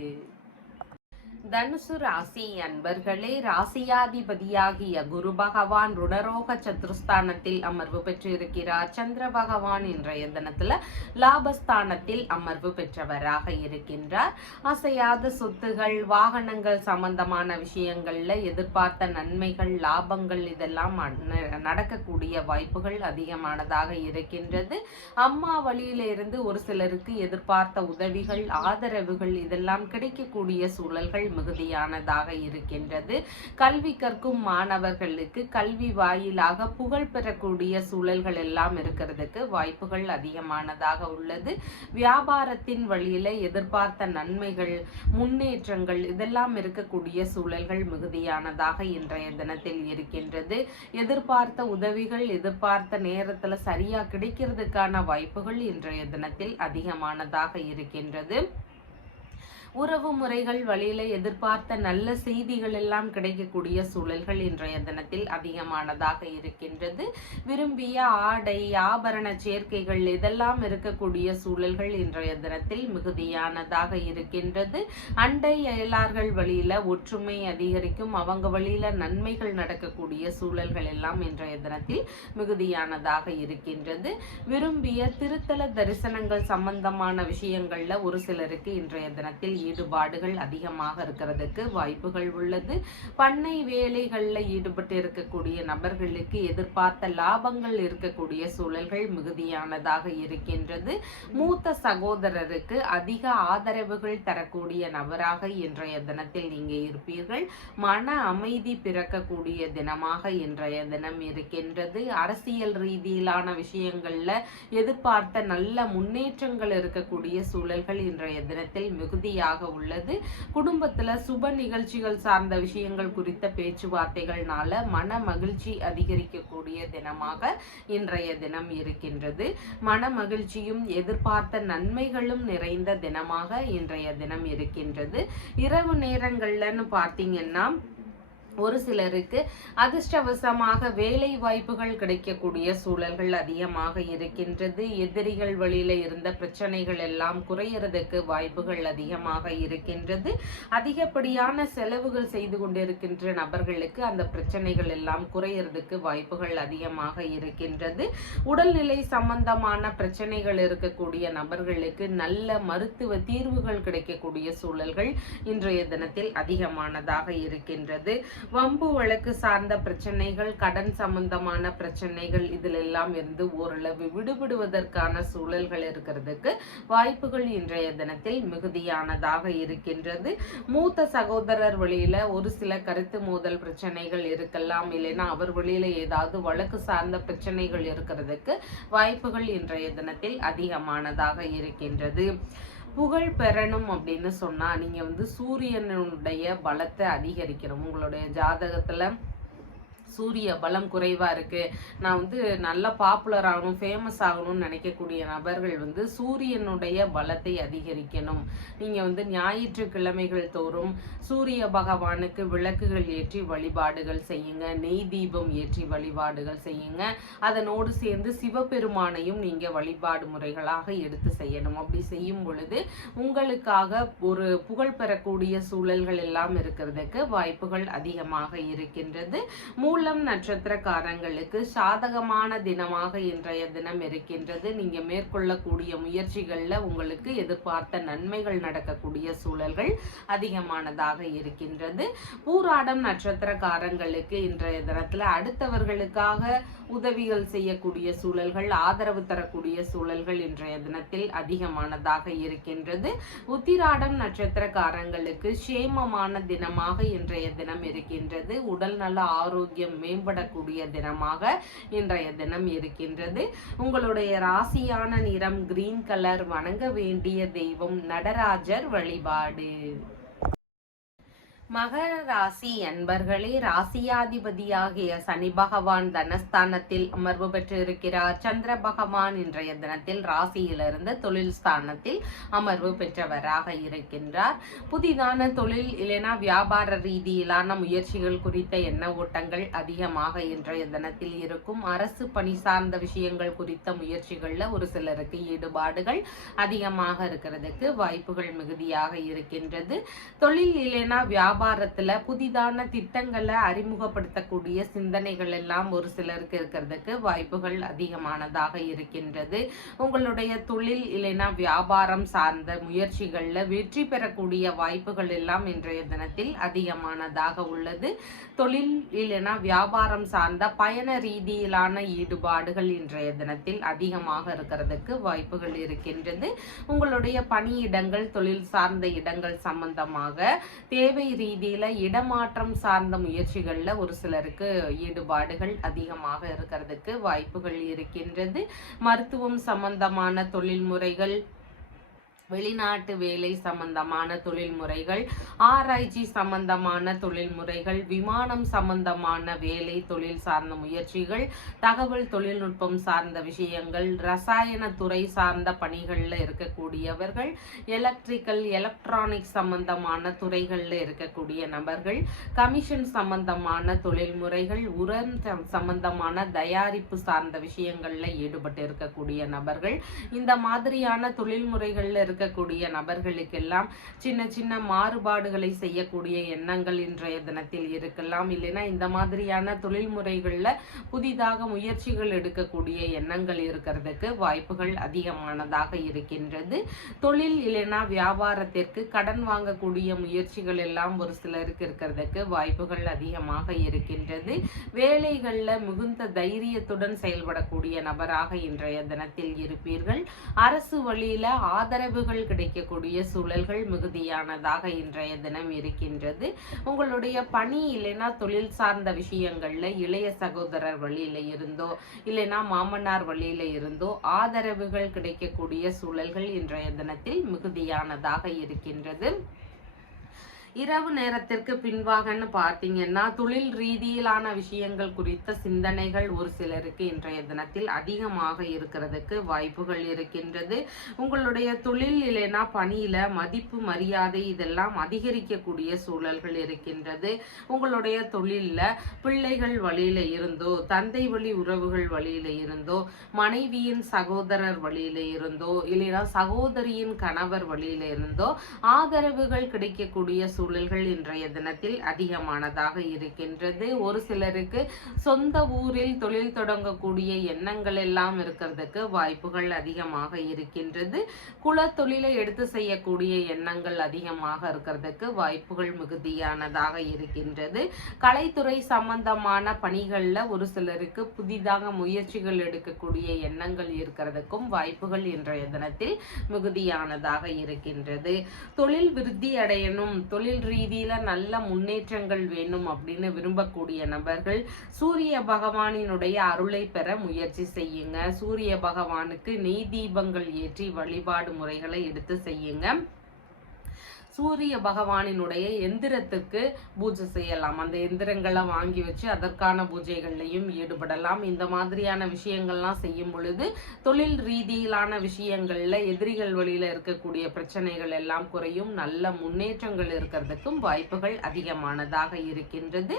தனுசு ராசி அன்பர்களே, ராசியாதிபதியாகிய குரு பகவான் ருணரோக சதுர்ஸ்தானத்தில் அமர்வு பெற்றிருக்கிறார். சந்திர பகவான் இன்றைய தினத்துல லாபஸ்தானத்தில் அமர்வு பெற்றவராக இருக்கின்றார். அசையாத சொத்துகள், வாகனங்கள் சம்பந்தமான விஷயங்கள்ல எதிர்பார்த்த நன்மைகள், லாபங்கள் இதெல்லாம் நடக்கக்கூடிய வாய்ப்புகள் அதிகமானதாக இருக்கின்றது. அம்மா வழியில இருந்து ஒரு சிலருக்கு எதிர்பார்த்த உதவிகள், ஆதரவுகள் இதெல்லாம் கிடைக்கக்கூடிய சூழல்கள் மிகுதியானதாக இருக்கின்றது. கல்வி கற்கும் மாணவர்களுக்கு கல்வி வாயிலாக புகழ் பெறக்கூடிய சூழல்கள் எல்லாம் இருக்கிறதுக்கு வாய்ப்புகள் அதிகமானதாக உள்ளது. வியாபாரத்தின் வழியில எதிர்பார்த்த நன்மைகள், முன்னேற்றங்கள் இதெல்லாம் இருக்கக்கூடிய சூழல்கள் மிகுதியானதாக இன்றைய தினத்தில் இருக்கின்றது. எதிர்பார்த்த உதவிகள் எதிர்பார்த்த நேரத்துல சரியா கிடைக்கிறதுக்கான வாய்ப்புகள் இன்றைய தினத்தில் அதிகமானதாக இருக்கின்றது. உறவு முறைகள் வழியில எதிர்பார்த்த நல்ல செய்திகள் எல்லாம் கிடைக்கக்கூடிய சூழல்கள் இன்றைய தினத்தில் அதிகமானதாக இருக்கின்றது. விரும்பிய ஆடை ஆபரண சேர்க்கைகள் இதெல்லாம் இருக்கக்கூடிய சூழல்கள் இன்றைய தினத்தில் மிகுதியானதாக இருக்கின்றது. அண்டை அயலார்கள் வழியில ஒற்றுமை அதிகரிக்கும், அவங்க வழியில நன்மைகள் நடக்கக்கூடிய சூழல்கள் எல்லாம் இன்றைய தினத்தில் மிகுதியானதாக இருக்கின்றது. விரும்பிய திருத்தல தரிசனங்கள் சம்பந்தமான விஷயங்கள்ல ஒரு சிலருக்கு இன்றைய தினத்தில் ஈடுபாடுகள் அதிகமாக இருக்கிறதுக்கு வாய்ப்புகள் உள்ளது. பண்ணை வேலைகள்ல ஈடுபட்டு இருக்கக்கூடிய நபர்களுக்கு எதிர்பார்த்த லாபங்கள் இருக்கக்கூடிய சூழல்கள் மிகுதியானதாக இருக்கின்றது. மூத்த சகோதரருக்கு அதிக ஆதரவுகள் தரக்கூடிய நபராக இன்றைய தினத்தில் நீங்க இருப்பீர்கள். மன அமைதி பிறக்கக்கூடிய தினமாக இன்றைய தினம் இருக்கின்றது. அரசியல் ரீதியிலான விஷயங்கள்ல எதிர்பார்த்த நல்ல முன்னேற்றங்கள் இருக்கக்கூடிய சூழல்கள் இன்றைய தினத்தில் மிகுதியாக உள்ளது. குடும்பத்துல சுப நிகழ்ச்சிகள் சார்ந்த விஷயங்கள் குறித்த பேச்சுவார்த்தைகள்னால மன மகிழ்ச்சி அதிகரிக்கக்கூடிய தினமாக இன்றைய தினம் இருக்கின்றது. மன மகிழ்ச்சியும் எதிர்பார்த்த நன்மைகளும் நிறைந்த தினமாக இன்றைய தினம் இருக்கின்றது. இரவு நேரங்கள்லன்னு பார்த்தீங்கன்னா ஒரு சிலருக்கு அதிர்ஷ்டவசமாக வேலை வாய்ப்புகள் கிடைக்கக்கூடிய சூழல்கள் அதிகமாக இருக்கின்றது. எதிரிகள் வழியில இருந்த பிரச்சனைகள் எல்லாம் குறையறதுக்கு வாய்ப்புகள் அதிகமாக இருக்கின்றது. அதிகப்படியான செலவுகள் செய்து கொண்டிருக்கின்ற நபர்களுக்கு அந்த பிரச்சனைகள் எல்லாம் குறையறதுக்கு வாய்ப்புகள் அதிகமாக இருக்கின்றது. உடல்நிலை சம்பந்தமான பிரச்சனைகள் இருக்கக்கூடிய நபர்களுக்கு நல்ல மருத்துவ தீர்வுகள் கிடைக்கக்கூடிய சூழல்கள் இன்றைய தினத்தில் அதிகமானதாக இருக்கின்றது. வம்பு வழக்கு சார்ந்த பிரச்சனைகள், கடன் சம்பந்தமான பிரச்சனைகள் இதில் எல்லாம் இருந்து ஓரளவு விடுபடுவதற்கான சூழல்கள் இருக்கிறதுக்கு வாய்ப்புகள் இன்றைய தினத்தில் மிகுதியானதாக இருக்கின்றது. மூத்த சகோதரர் வழியில ஒரு சில கருத்து மோதல் பிரச்சனைகள் இருக்கலாம், இல்லைன்னா அவர் வழியில ஏதாவது வழக்கு சார்ந்த பிரச்சனைகள் இருக்கிறதுக்கு வாய்ப்புகள் இன்றைய தினத்தில் அதிகமானதாக இருக்கின்றது. புகழ் பெறணும் அப்படின்னு சொன்னா நீங்க சூரியனுடைய பலத்தை அதிகரிக்கணும். உங்களுடைய ஜாதகத்துல சூரிய பலம் குறைவா இருக்கு, நான் நல்லா பாப்புலர் ஆகணும், ஃபேமஸ் ஆகணும்னு நினைக்கக்கூடிய நபர்கள் சூரியனுடைய பலத்தை அதிகரிக்கணும். நீங்க ஞாயிற்றுக்கிழமைகள் தோறும் சூரிய பகவானுக்கு விளக்குகள் ஏற்றி வழிபாடுகள் செய்யுங்க, நெய் தீபம் ஏற்றி வழிபாடுகள் செய்யுங்க. அதனோடு சேர்ந்து சிவபெருமானையும் நீங்க வழிபாடு முறைகளாக எடுத்து செய்யணும். அப்படி செய்யும் பொழுது உங்களுக்காக ஒரு புகழ் பெறக்கூடிய சூழல்கள் எல்லாம் இருக்கிறதுக்கு வாய்ப்புகள் அதிகமாக இருக்கின்றது. மூலம் நட்சத்திரக்காரங்களுக்கு சாதகமான தினமாக இன்றைய தினம் இருக்கின்றது. நீங்க மேற்கொள்ளக்கூடிய முயற்சிகள்ல உங்களுக்கு எதிர்பார்த்த நன்மைகள் நடக்கக்கூடிய சூழல்கள் அதிகமானதாக இருக்கின்றது. பூராடம் நட்சத்திரக்காரங்களுக்கு இன்றைய தினத்துல அடுத்தவர்களுக்காக உதவிகள் செய்யக்கூடிய சூழல்கள், ஆதரவு தரக்கூடிய சூழல்கள் இன்றைய தினத்தில் அதிகமானதாக இருக்கின்றது. உத்திராடம் நட்சத்திரக்காரங்களுக்கு சேமமான தினமாக இன்றைய தினம் இருக்கின்றது. உடல் நல ஆரோக்கியம் மேம்படக்கூடிய தினமாக இன்றைய தினம் இருக்கின்றது. உங்களுடைய ராசியான நிறம் கிரீன் கலர். வணங்க வேண்டிய தெய்வம் நடராஜர் வழிபாடு. மகர ராசி அன்பர்களே, ராசியாதிபதியாகிய சனி பகவான் தனஸ்தானத்தில் அமர்வு பெற்று இருக்கிறார். சந்திர பகவான் இன்றைய தினத்தில் ராசியிலிருந்து தொழில் ஸ்தானத்தில் அமர்வு பெற்றவராக இருக்கின்றார். புதிதான தொழில் இல்லைனா வியாபார ரீதியிலான முயற்சிகள் குறித்த எண்ண ஓட்டங்கள் அதிகமாக இன்றைய தினத்தில் இருக்கும். அரசு பணி சார்ந்த விஷயங்கள் குறித்த முயற்சிகள்ல ஒரு சிலருக்கு ஈடுபாடுகள் அதிகமாக இருக்கிறதுக்கு வாய்ப்புகள் மிகுதியாக இருக்கின்றது. தொழில் இல்லைனா வியாபாரத்துல புதிதான திட்டங்களை அறிமுகப்படுத்தக்கூடிய சிந்தனைகள் எல்லாம் ஒரு சிலருக்கு இருக்கிறதுக்கு வாய்ப்புகள் அதிகமானதாக இருக்கின்றது. உங்களுடைய தொழில் இல்லைனா வியாபாரம் சார்ந்த முயற்சிகள்ல வெற்றி பெறக்கூடிய வாய்ப்புகள் எல்லாம் இன்றைய தினத்தில் அதிகமானதாக உள்ளது. தொழில் இல்லைனா வியாபாரம் சார்ந்த பயண ரீதியிலான ஈடுபாடுகள் இன்றைய தினத்தில் அதிகமாக இருக்கிறதுக்கு வாய்ப்புகள் இருக்கின்றது. உங்களுடைய பணியிடங்கள், தொழில் சார்ந்த இடங்கள் சம்பந்தமாக தேவை ரீதியில இடமாற்றம் சார்ந்த முயற்சிகள்ல ஒரு சிலருக்கு ஈடுபாடுகள் அதிகமாக இருக்கிறதுக்கு வாய்ப்புகள் இருக்கின்றது. மருத்துவம் சம்பந்தமான தொழில் முறைகள், வெளிநாட்டு வேலை சம்பந்தமான தொழில்முறைகள், ஆராய்ச்சி சம்பந்தமான தொழில்முறைகள், விமானம் சம்பந்தமான வேலை தொழில் சார்ந்த முயற்சிகள், தகவல் தொழில்நுட்பம் சார்ந்த விஷயங்கள், ரசாயன துறை சார்ந்த பணிகளில் இருக்கக்கூடியவர்கள், எலக்ட்ரானிக் சம்பந்தமான துறைகளில் இருக்கக்கூடிய நபர்கள், கமிஷன் சம்பந்தமான தொழில்முறைகள், உரம் சம்பந்தமான தயாரிப்பு சார்ந்த விஷயங்களில் ஈடுபட்டு இருக்கக்கூடிய நபர்கள், இந்த மாதிரியான தொழில்முறைகளில் இருக்கக்கூடிய நபர்களுக்கெல்லாம் சின்ன சின்ன மாறுபாடுகளை செய்யக்கூடிய எண்ணங்கள் இன்றைய தினத்தில் இருக்கலாம். இல்லைன்னா இந்த மாதிரியான தொழில்முறைகள்ல புதிதாக முயற்சிகள் எடுக்கக்கூடிய எண்ணங்கள் இருக்கிறதுக்கு வாய்ப்புகள் அதிகமானதாக இருக்கின்றது. தொழில் இல்லைன்னா வியாபாரத்திற்கு கடன் வாங்கக்கூடிய முயற்சிகள் எல்லாம் ஒரு சிலருக்கு இருக்கிறதுக்கு வாய்ப்புகள் அதிகமாக இருக்கின்றது. வேலைகள்ல மிகுந்த தைரியத்துடன் செயல்படக்கூடிய நபராக இன்றைய தினத்தில் இருப்பீர்கள். அரசு வழியில ஆதரவுகள் கிடைக்கக்கூடிய சூழல்கள் மிகுதியானதாக இன்றைய தினம் இருக்கின்றது. உங்களுடைய பணி இல்லைன்னா தொழில் சார்ந்த விஷயங்கள்ல இளைய சகோதரர் வழியில இருந்தோ இல்லைன்னா மாமனார் வழியில இருந்தோ ஆதரவுகள் கிடைக்கக்கூடிய சூழல்கள் இன்றைய தினத்தில் மிகுதியானதாக இருக்கின்றது. இரவு நேரத்திற்கு பின்பாகன்னு பார்த்தீங்கன்னா தொழில் ரீதியிலான விஷயங்கள் குறித்த சிந்தனைகள் ஒரு சிலருக்கு இன்றைய தினத்தில் அதிகமாக இருக்கிறதுக்கு வாய்ப்புகள் இருக்கின்றது. உங்களுடைய தொழில் இல்லைன்னா பணியில மதிப்பு மரியாதை இதெல்லாம் அதிகரிக்கக்கூடிய சூழல்கள் இருக்கின்றது. உங்களுடைய தொழில்ல பிள்ளைகள் வழியில இருந்தோ, தந்தை வழி உறவுகள் வழியில இருந்தோ, மனைவியின் சகோதரர் வழியில இருந்தோ, இல்லைன்னா சகோதரியின் கணவர் வழியில இருந்தோ ஆதரவுகள் கிடைக்கக்கூடிய சூழல்கள் இன்றைய தினத்தில் அதிகமானதாக இருக்கின்றது. ஒரு சிலருக்கு சொந்த ஊரில் தொழில் தொடங்கக்கூடிய எண்ணங்கள் எல்லாம் இருக்கிறதுக்கு வாய்ப்புகள் அதிகமாக இருக்கின்றது. குல தொழிலை எடுத்து செய்யக்கூடிய எண்ணங்கள் அதிகமாக இருக்கிறதுக்கு வாய்ப்புகள் மிகுதியானதாக இருக்கின்றது. கலைத்துறை சம்பந்தமான பணிகள்ல ஒரு சிலருக்கு புதிதாக முயற்சிகள் எடுக்கக்கூடிய எண்ணங்கள் இருக்கிறதுக்கும் வாய்ப்புகள் இன்றைய தினத்தில் மிகுதியானதாக இருக்கின்றது. தொழில் விருத்தி அடையணும், தொழில் ரீதியில நல்ல முன்னேற்றங்கள் வேணும் அப்படின்னு விரும்பக்கூடிய நபர்கள் சூரிய பகவானினுடைய அருளை பெற முயற்சி செய்யுங்க. சூரிய பகவானுக்கு நெய் தீபங்கள் ஏற்றி வழிபாடு முறைகளை எடுத்து செய்யுங்க. சூரிய பகவானினுடைய எந்திரத்துக்கு பூஜை செய்யலாம். அந்த எந்திரங்களை வாங்கி வச்சு அதற்கான பூஜைகள்லையும் ஈடுபடலாம். இந்த மாதிரியான விஷயங்கள்லாம் செய்யும் பொழுது தொழில் ரீதியிலான விஷயங்கள்ல எதிரிகள் வழியில இருக்கக்கூடிய பிரச்சனைகள் எல்லாம் குறையும். நல்ல முன்னேற்றங்கள் இருக்கிறதுக்கும் வாய்ப்புகள் அதிகமானதாக இருக்கின்றது.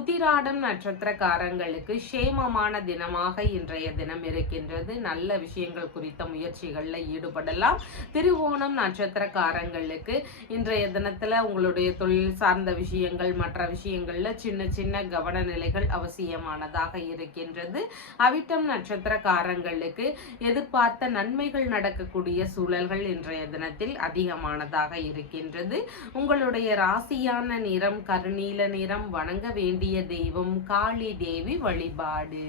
உத்திராடம் நட்சத்திரக்காரங்களுக்கு சேமமான தினமாக இன்றைய தினம் இருக்கின்றது. நல்ல விஷயங்கள் குறித்த முயற்சிகள்ல ஈடுபடலாம். திருவோணம் நட்சத்திரக்காரங்களுக்கு இன்றைய தினத்துல உங்களுடைய தொழில் சார்ந்த விஷயங்கள் மற்ற விஷயங்கள்ல சின்ன சின்ன கவன நிலைகள் அவசியமானதாக இருக்கின்றது. அவிட்டம் நட்சத்திரக்காரங்களுக்கு எதிர்பார்த்த நன்மைகள் நடக்கக்கூடிய சூழல்கள் இன்றைய தினத்தில் அதிகமானதாக இருக்கின்றது. உங்களுடைய ராசியான நிறம் கருநீல நிறம். வணங்க வேண்டிய தெய்வம் காளி தேவி வழிபாடு.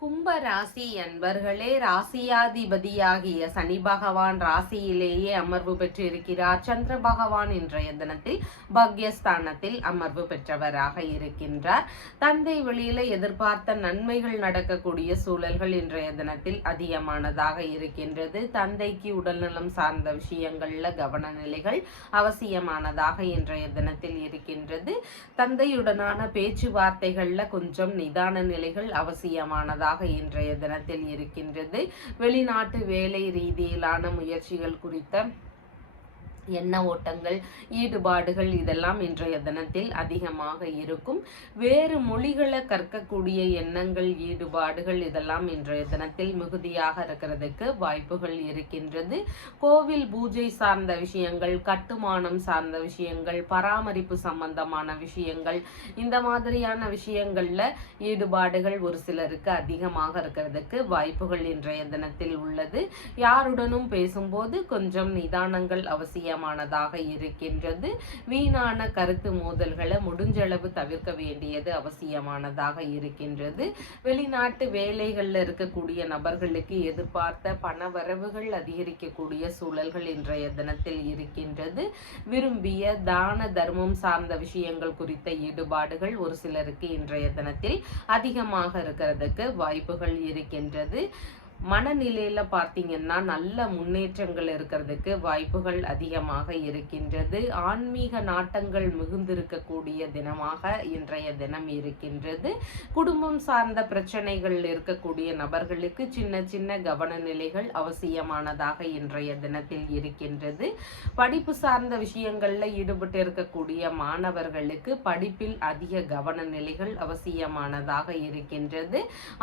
கும்ப ராசி அன்பர்களே, ராசியாதிபதியாகிய சனி பகவான் ராசியிலேயே அமர்வு பெற்றிருக்கிறார். சந்திர பகவான் இன்றைய தினத்தில் பாக்யஸ்தானத்தில் அமர்வு பெற்றவராக இருக்கின்றார். தந்தை வழியில எதிர்பார்த்த நன்மைகள் நடக்கக்கூடிய சூழல்கள் இன்றைய தினத்தில் அதிகமானதாக இருக்கின்றது. தந்தைக்கு உடல்நலம் சார்ந்த விஷயங்கள்ல கவன நிலைகள் அவசியமானதாக இன்றைய தினத்தில் இருக்கின்றது. தந்தையுடனான பேச்சுவார்த்தைகள்ல கொஞ்சம் நிதான நிலைகள் அவசியமானதாக இன்றைய தினத்தில் இருக்கின்றது. வெளிநாட்டு வேலை ரீதியிலான முயற்சிகள் குறித்த எண்ண ஓட்டங்கள் ஈடுபாடுகள் இதெல்லாம் இன்றைய தினத்தில் அதிகமாக இருக்கும். வேறு மொழிகளை கற்கக்கூடிய எண்ணங்கள் ஈடுபாடுகள் இதெல்லாம் இன்றைய தினத்தில் மிகுதியாக இருக்கிறதுக்கு வாய்ப்புகள் இருக்கின்றது. கோவில் பூஜை சார்ந்த விஷயங்கள், கட்டுமானம் சார்ந்த விஷயங்கள், பராமரிப்பு சம்பந்தமான விஷயங்கள், இந்த மாதிரியான விஷயங்கள்ல ஈடுபாடுகள் ஒரு சிலருக்கு அதிகமாக இருக்கிறதுக்கு வாய்ப்புகள் இன்றைய தினத்தில் உள்ளது. யாருடனும் பேசும்போது கொஞ்சம் நிதானங்கள் அவசியம் மானதாக இருக்கின்றது. வீணான கருத்து மோதல்களை முடிஞ்சளவு தவிர்க்க வேண்டியது அவசியமானதாக இருக்கின்றது. வெளிநாட்டு வேலைகள்ல இருக்கக்கூடிய நபர்களுக்கு எதிர்பார்த்த பண வரவுகள் அதிகரிக்கக்கூடிய சூழல்கள் இன்றைய தினத்தில் இருக்கின்றது. விரும்பிய தான தர்மம் சார்ந்த விஷயங்கள் குறித்த ஈடுபாடுகள் ஒரு சிலருக்கு இன்றைய தினத்தில் அதிகமாக இருக்கிறதுக்கு வாய்ப்புகள் இருக்கின்றது. மனநிலையில பார்த்தீங்கன்னா நல்ல முன்னேற்றங்கள் இருக்கிறதுக்கு வாய்ப்புகள் அதிகமாக இருக்கின்றது. ஆன்மீக நாட்டங்கள் மிகுந்திருக்கக்கூடிய தினமாக இன்றைய தினம் இருக்கின்றது. குடும்பம் சார்ந்த பிரச்சனைகள் இருக்கக்கூடிய நபர்களுக்கு சின்ன சின்ன கவன நிலைகள் அவசியமானதாக இன்றைய தினத்தில் இருக்கின்றது. படிப்பு சார்ந்த விஷயங்கள்ல ஈடுபட்டு இருக்கக்கூடிய மாணவர்களுக்கு படிப்பில் அதிக கவன நிலைகள் அவசியமானதாக இருக்கின்றது.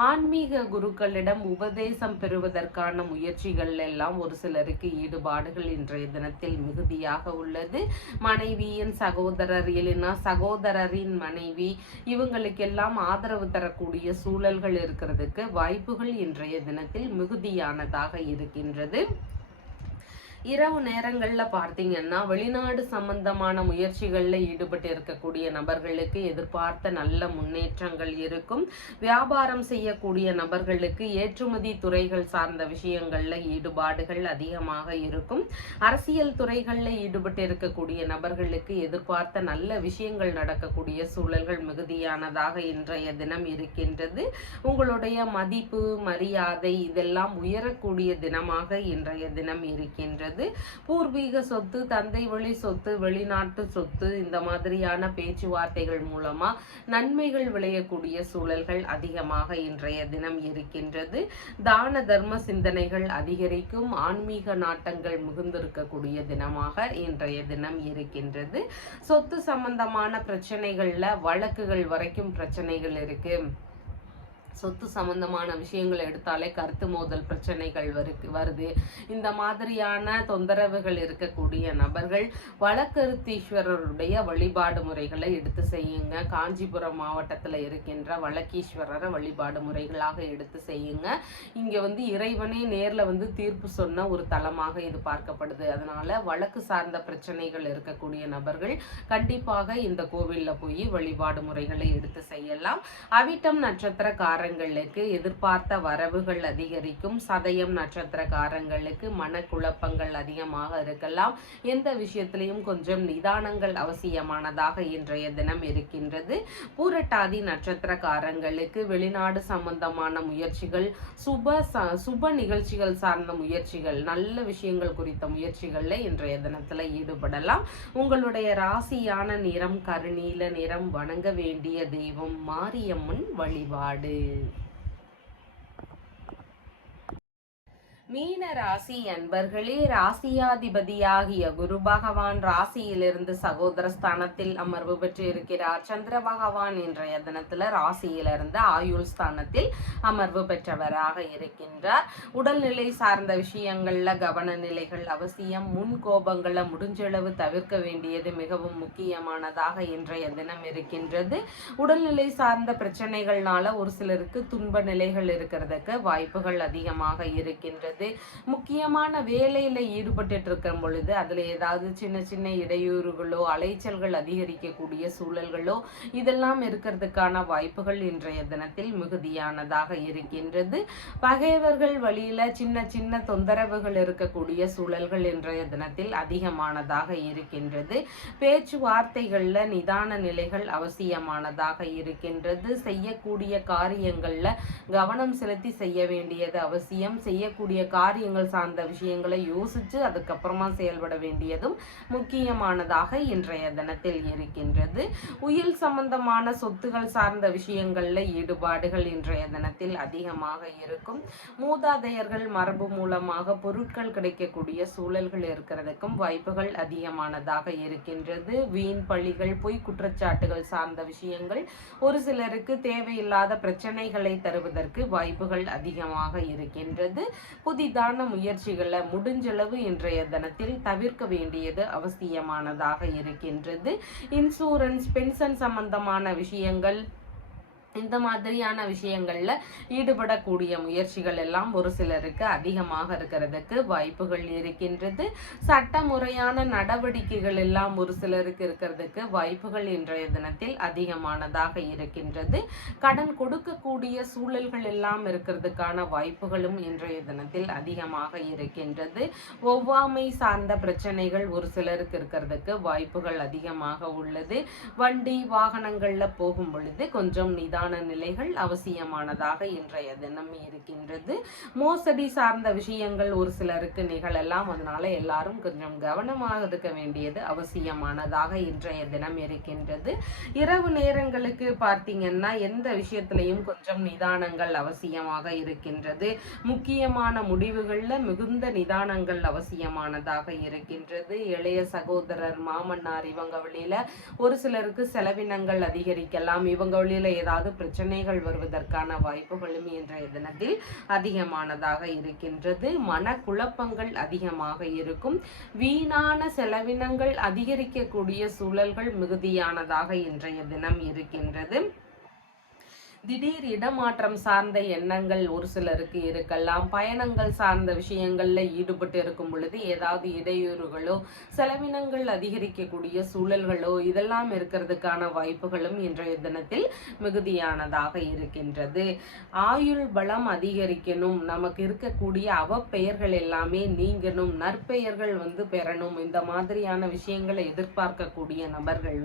ஆன்மீக குருக்களிடம் உபதேசம் பெறுவதற்கான முயற்சிகள் எல்லாம் ஒரு சிலருக்கு ஈடுபாடுகள் இன்றைய தினத்தில் மிகுதியாக உள்ளது. மனைவியின் சகோதரர் இல்லைன்னா சகோதரரின் மனைவி இவங்களுக்கெல்லாம் ஆதரவு தரக்கூடிய சூழல்கள் இருக்கிறதுக்கு வாய்ப்புகள் இன்றைய தினத்தில் மிகுதியானதாக இருக்கின்றது. இரவு நேரங்கள்ல பார்த்தீங்கன்னா வெளிநாடு சம்பந்தமான முயற்சிகள்ல ஈடுபட்டு இருக்கக்கூடிய நபர்களுக்கு எதிர்பார்த்த நல்ல முன்னேற்றங்கள் இருக்கும். வியாபாரம் செய்யக்கூடிய நபர்களுக்கு ஏற்றுமதி துறைகள் சார்ந்த விஷயங்கள்ல ஈடுபாடுகள் அதிகமாக இருக்கும். அரசியல் துறைகள்ல ஈடுபட்டு இருக்கக்கூடிய நபர்களுக்கு எதிர்பார்த்த நல்ல விஷயங்கள் நடக்கக்கூடிய சூழல்கள் மிகுதியானதாக இன்றைய தினம் இருக்கின்றது. உங்களுடைய மதிப்பு மரியாதை இதெல்லாம் உயரக்கூடிய தினமாக இன்றைய தினம் இருக்கின்றது. பூர்வீக சொத்து, தந்தை வழி சொத்து, வெளிநாட்டு சொத்து இந்த மாதிரியான பேச்சுவார்த்தைகள் மூலமா நன்மைகள் விளையக்கூடிய சூழல்கள் அதிகமாக இன்றைய தினம் இருக்கின்றது. தான தர்ம சிந்தனைகள் அதிகரிக்கும். ஆன்மீக நாட்டங்கள் மிகுந்திருக்கக்கூடிய தினமாக இன்றைய தினம் இருக்கின்றது. சொத்து சம்பந்தமான பிரச்சனைகள்ல வழக்குகள் வரைக்கும் பிரச்சனைகள் இருக்கு. சொத்து சம்பந்தமான விஷயங்களை எடுத்தாலே கருத்து மோதல் பிரச்சனைகள் வருது. இந்த மாதிரியான தொந்தரவுகள் இருக்கக்கூடிய நபர்கள் வழக்கருத்தீஸ்வரருடைய வழிபாடு முறைகளை எடுத்து செய்யுங்க. காஞ்சிபுரம் மாவட்டத்தில் இருக்கின்ற வழக்கீஸ்வரரை வழிபாடு முறைகளாக எடுத்து செய்யுங்க. இங்க இறைவனே நேர்ல தீர்ப்பு சொன்ன ஒரு தலமாக இது பார்க்கப்படுது. அதனால வழக்கு சார்ந்த பிரச்சனைகள் இருக்கக்கூடிய நபர்கள் கண்டிப்பாக இந்த கோவில்ல போய் வழிபாடு முறைகளை எடுத்து செய்யலாம். அவிட்டம் நட்சத்திரக்காரர்களுக்கு எதிர்பார்த்த வரவுகள் அதிகரிக்கும். சதயம் நட்சத்திரக்காரங்களுக்கு மனக்குழப்பங்கள் அதிகமாக இருக்கலாம். எந்த விஷயத்திலையும் கொஞ்சம் நிதானங்கள் அவசியமானதாக இன்றைய தினம் இருக்கின்றது. பூரட்டாதி நட்சத்திரக்காரங்களுக்கு வெளிநாடு சம்பந்தமான முயற்சிகள், சுப நிகழ்ச்சிகள் சார்ந்த முயற்சிகள், நல்ல விஷயங்கள் குறித்த முயற்சிகள்ல இன்றைய தினத்துல ஈடுபடலாம். உங்களுடைய ராசியான நிறம் கருநீல நிறம். வணங்க வேண்டிய தெய்வம் மாரியம்மன் வழிபாடு. மீன ராசி அன்பர்களே, ராசியாதிபதியாகிய குரு பகவான் ராசியிலிருந்து சகோதர ஸ்தானத்தில் அமர்வு பெற்று இருக்கிறார். சந்திர பகவான் இன்றைய தினத்துல ராசியிலிருந்து ஆயுள் ஸ்தானத்தில் அமர்வு பெற்றவராக இருக்கின்றார். உடல்நிலை சார்ந்த விஷயங்கள்ல கவன நிலைகள் அவசியம். முன் கோபங்களை முடிஞ்சளவு தவிர்க்க வேண்டியது மிகவும் முக்கியமானதாக இன்றைய தினம் இருக்கின்றது. உடல்நிலை சார்ந்த பிரச்சனைகள்னால ஒரு சிலருக்கு துன்ப நிலைகள் இருக்கிறதுக்கு வாய்ப்புகள் அதிகமாக இருக்கின்றது. முக்கியமான வேலையில ஈடுபட்டு இருக்கும் பொழுது அதுல ஏதாவது சின்ன சின்ன இடையூறுகளோ அலைச்சல்கள் அதிகரிக்கக்கூடிய சூழல்களோ இதெல்லாம் இருக்கிறதுக்கான வாய்ப்புகள் இன்றைய தினத்தில் மிகுதியானதாக இருக்கின்றது. பகைவர்கள் வழியில சின்ன சின்ன தொந்தரவுகள் இருக்கக்கூடிய சூழல்கள் இன்றைய தினத்தில் அதிகமானதாக இருக்கின்றது. பேச்சுவார்த்தைகள்ல நிதான நிலைகள் அவசியமானதாக இருக்கின்றது. செய்யக்கூடிய காரியங்கள்ல கவனம் செலுத்தி செய்ய வேண்டியது அவசியம். செய்யக்கூடிய காரியங்கள் சார்ந்த விஷயங்களை யோசிச்சு அதுக்கப்புறமா செயல்பட வேண்டியதும் முக்கியமானதாக இன்றைய தினத்தில் இருக்கின்றது. உயில் சம்பந்தமான சொத்துகள் சார்ந்த விஷயங்கள்ல ஈடுபாடுகள் இன்றைய தினத்தில் அதிகமாக இருக்கும். மூதாதையர்கள் மரபு மூலமாக பொருட்கள் கிடைக்கக்கூடிய சூழல்கள் இருக்கிறதுக்கும் வாய்ப்புகள் அதிகமானதாக இருக்கின்றது. வீண் பழிகள், பொய் குற்றச்சாட்டுகள் சார்ந்த விஷயங்கள் ஒரு சிலருக்கு தேவையில்லாத பிரச்சனைகளை தருவதற்கு வாய்ப்புகள் அதிகமாக இருக்கின்றது. புதிதான முயற்சிகளை முடிஞ்சளவு இன்றைய தினத்தில் தவிர்க்க வேண்டியது அவசியமானதாக இருக்கின்றது. இன்சூரன்ஸ், பென்ஷன் சம்பந்தமான விஷயங்கள் இந்த மாதிரியான விஷயங்கள்ல ஈடுபடக்கூடிய முயற்சிகள் எல்லாம் ஒரு சிலருக்கு அதிகமாக இருக்கிறதுக்கு வாய்ப்புகள் இருக்கின்றது. சட்ட முறையான நடவடிக்கைகள் எல்லாம் ஒரு சிலருக்கு இருக்கிறதுக்கு வாய்ப்புகள் இன்றைய தினத்தில் அதிகமானதாக இருக்கின்றது. கடன் கொடுக்கக்கூடிய சூழல்கள் எல்லாம் இருக்கிறதுக்கான வாய்ப்புகளும் இன்றைய தினத்தில் அதிகமாக இருக்கின்றது. ஒவ்வாமை சார்ந்த பிரச்சனைகள் ஒரு சிலருக்கு இருக்கிறதுக்கு வாய்ப்புகள் அதிகமாக உள்ளது. வண்டி வாகனங்கள்ல போகும் பொழுது கொஞ்சம் நிதான நிதான நிலைகள் அவசியமானதாக இன்றைய தினம் இருக்கின்றது. மோசடி சார்ந்த விஷயங்கள் ஒரு சிலருக்கு நிகழலாம். அதனால எல்லாரும் கொஞ்சம் கவனமாக இருக்க வேண்டியது அவசியமானதாக இன்றைய தினம் இருக்கின்றது. இரவு நேரங்களுக்கு பார்த்தீங்கன்னா எந்த விஷயத்திலையும் கொஞ்சம் நிதானங்கள் அவசியமாக இருக்கின்றது. முக்கியமான முடிவுகள்ல மிகுந்த நிதானங்கள் அவசியமானதாக இருக்கின்றது. இளைய சகோதரர், மாமன்னார் இவங்க வழியில ஒரு சிலருக்கு செலவினங்கள் அதிகரிக்கலாம். இவங்க வழியில ஏதாவது பிரச்சனைகள் வருவதற்கான வாய்ப்புகளும் இன்றைய தினத்தில் அதிகமானதாக இருக்கின்றது. மனக்குழப்பங்கள் அதிகமாக இருக்கும். வீணான செலவினங்கள் அதிகரிக்கக்கூடிய சூழல்கள் மிகுதியானதாக இன்றைய தினம் இருக்கின்றது. திடீர் இடமாற்றம் சார்ந்த எண்ணங்கள் ஒரு சிலருக்கு இருக்கலாம். பயணங்கள் சார்ந்த விஷயங்கள்ல ஈடுபட்டு இருக்கும் பொழுது ஏதாவது இடையூறுகளோ செலவினங்கள் அதிகரிக்கக்கூடிய சூழல்களோ இதெல்லாம் இருக்கிறதுக்கான வாய்ப்புகளும் இன்றைய தினத்தில் மிகுதியானதாக இருக்கின்றது. ஆயுள் பலம் அதிகரிக்கணும், நமக்கு இருக்கக்கூடிய அவப்பெயர்கள் எல்லாமே நீங்கணும், நற்பெயர்கள் பெறணும், இந்த மாதிரியான விஷயங்களை எதிர்பார்க்கக்கூடிய நபர்கள்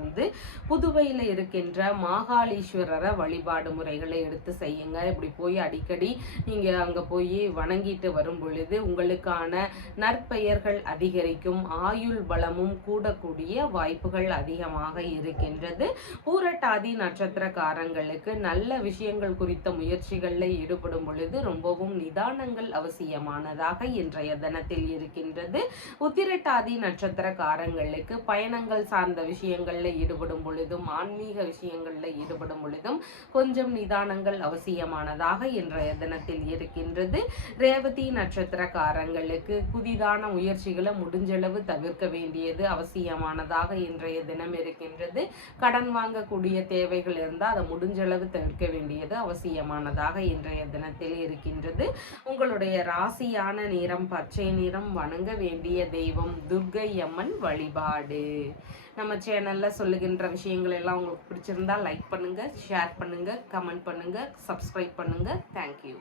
புதுவையில் இருக்கின்ற மாகாளீஸ்வரரை வழிபாடு முறைகளை எடுத்து செய்யுங்க. இப்படி போய் அடிக்கடி நீங்க அங்க போய் வணங்கிட்டு வரும் பொழுது உங்களுக்கான நற்பெயர்கள் அதிகரிக்கும், ஆயுள் பலமும் கூடக்கூடிய வாய்ப்புகள் அதிகமாக இருக்கின்றது. பூரட்டாதி நட்சத்திரக்காரங்களுக்கு நல்ல விஷயங்கள் குறித்த முயற்சிகளில் ஈடுபடும் பொழுது ரொம்பவும் நிதானங்கள் அவசியமானதாக இன்றைய தினத்தில் இருக்கின்றது. உத்திரட்டாதி நட்சத்திரக்காரங்களுக்கு பயணங்கள் சார்ந்த விஷயங்கள்ல ஈடுபடும் பொழுதும் ஆன்மீக விஷயங்கள்ல ஈடுபடும் பொழுதும் கொஞ்சம் நிதானங்கள் அவசியமானதாக இன்றைய தினத்தில் இருக்கின்றது. ரேவதி நட்சத்திரக்காரங்களுக்கு புதிதான முயற்சிகளை முடிஞ்சளவு தவிர்க்க வேண்டியது அவசியமானதாக இன்றைய தினம் இருக்கின்றது. கடன் வாங்கக்கூடிய தேவைகள் இருந்தால் அதை முடிஞ்சளவு தவிர்க்க வேண்டியது அவசியமானதாக இன்றைய தினத்தில் இருக்கின்றது. உங்களுடைய ராசியான நிறம் பச்சை நிறம். வணங்க வேண்டிய தெய்வம் துர்க்கை அம்மன் வழிபாடு. நம்ம சேனல்ல சொல்லுகின்ற விஷயங்கள் எல்லாம் உங்களுக்கு பிடிச்சிருந்தா லைக் பண்ணுங்க, ஷேர் பண்ணுங்க, கமெண்ட் பண்ணுங்க, சப்ஸ்கிரைப் பண்ணுங்க. தேங்க்யூ.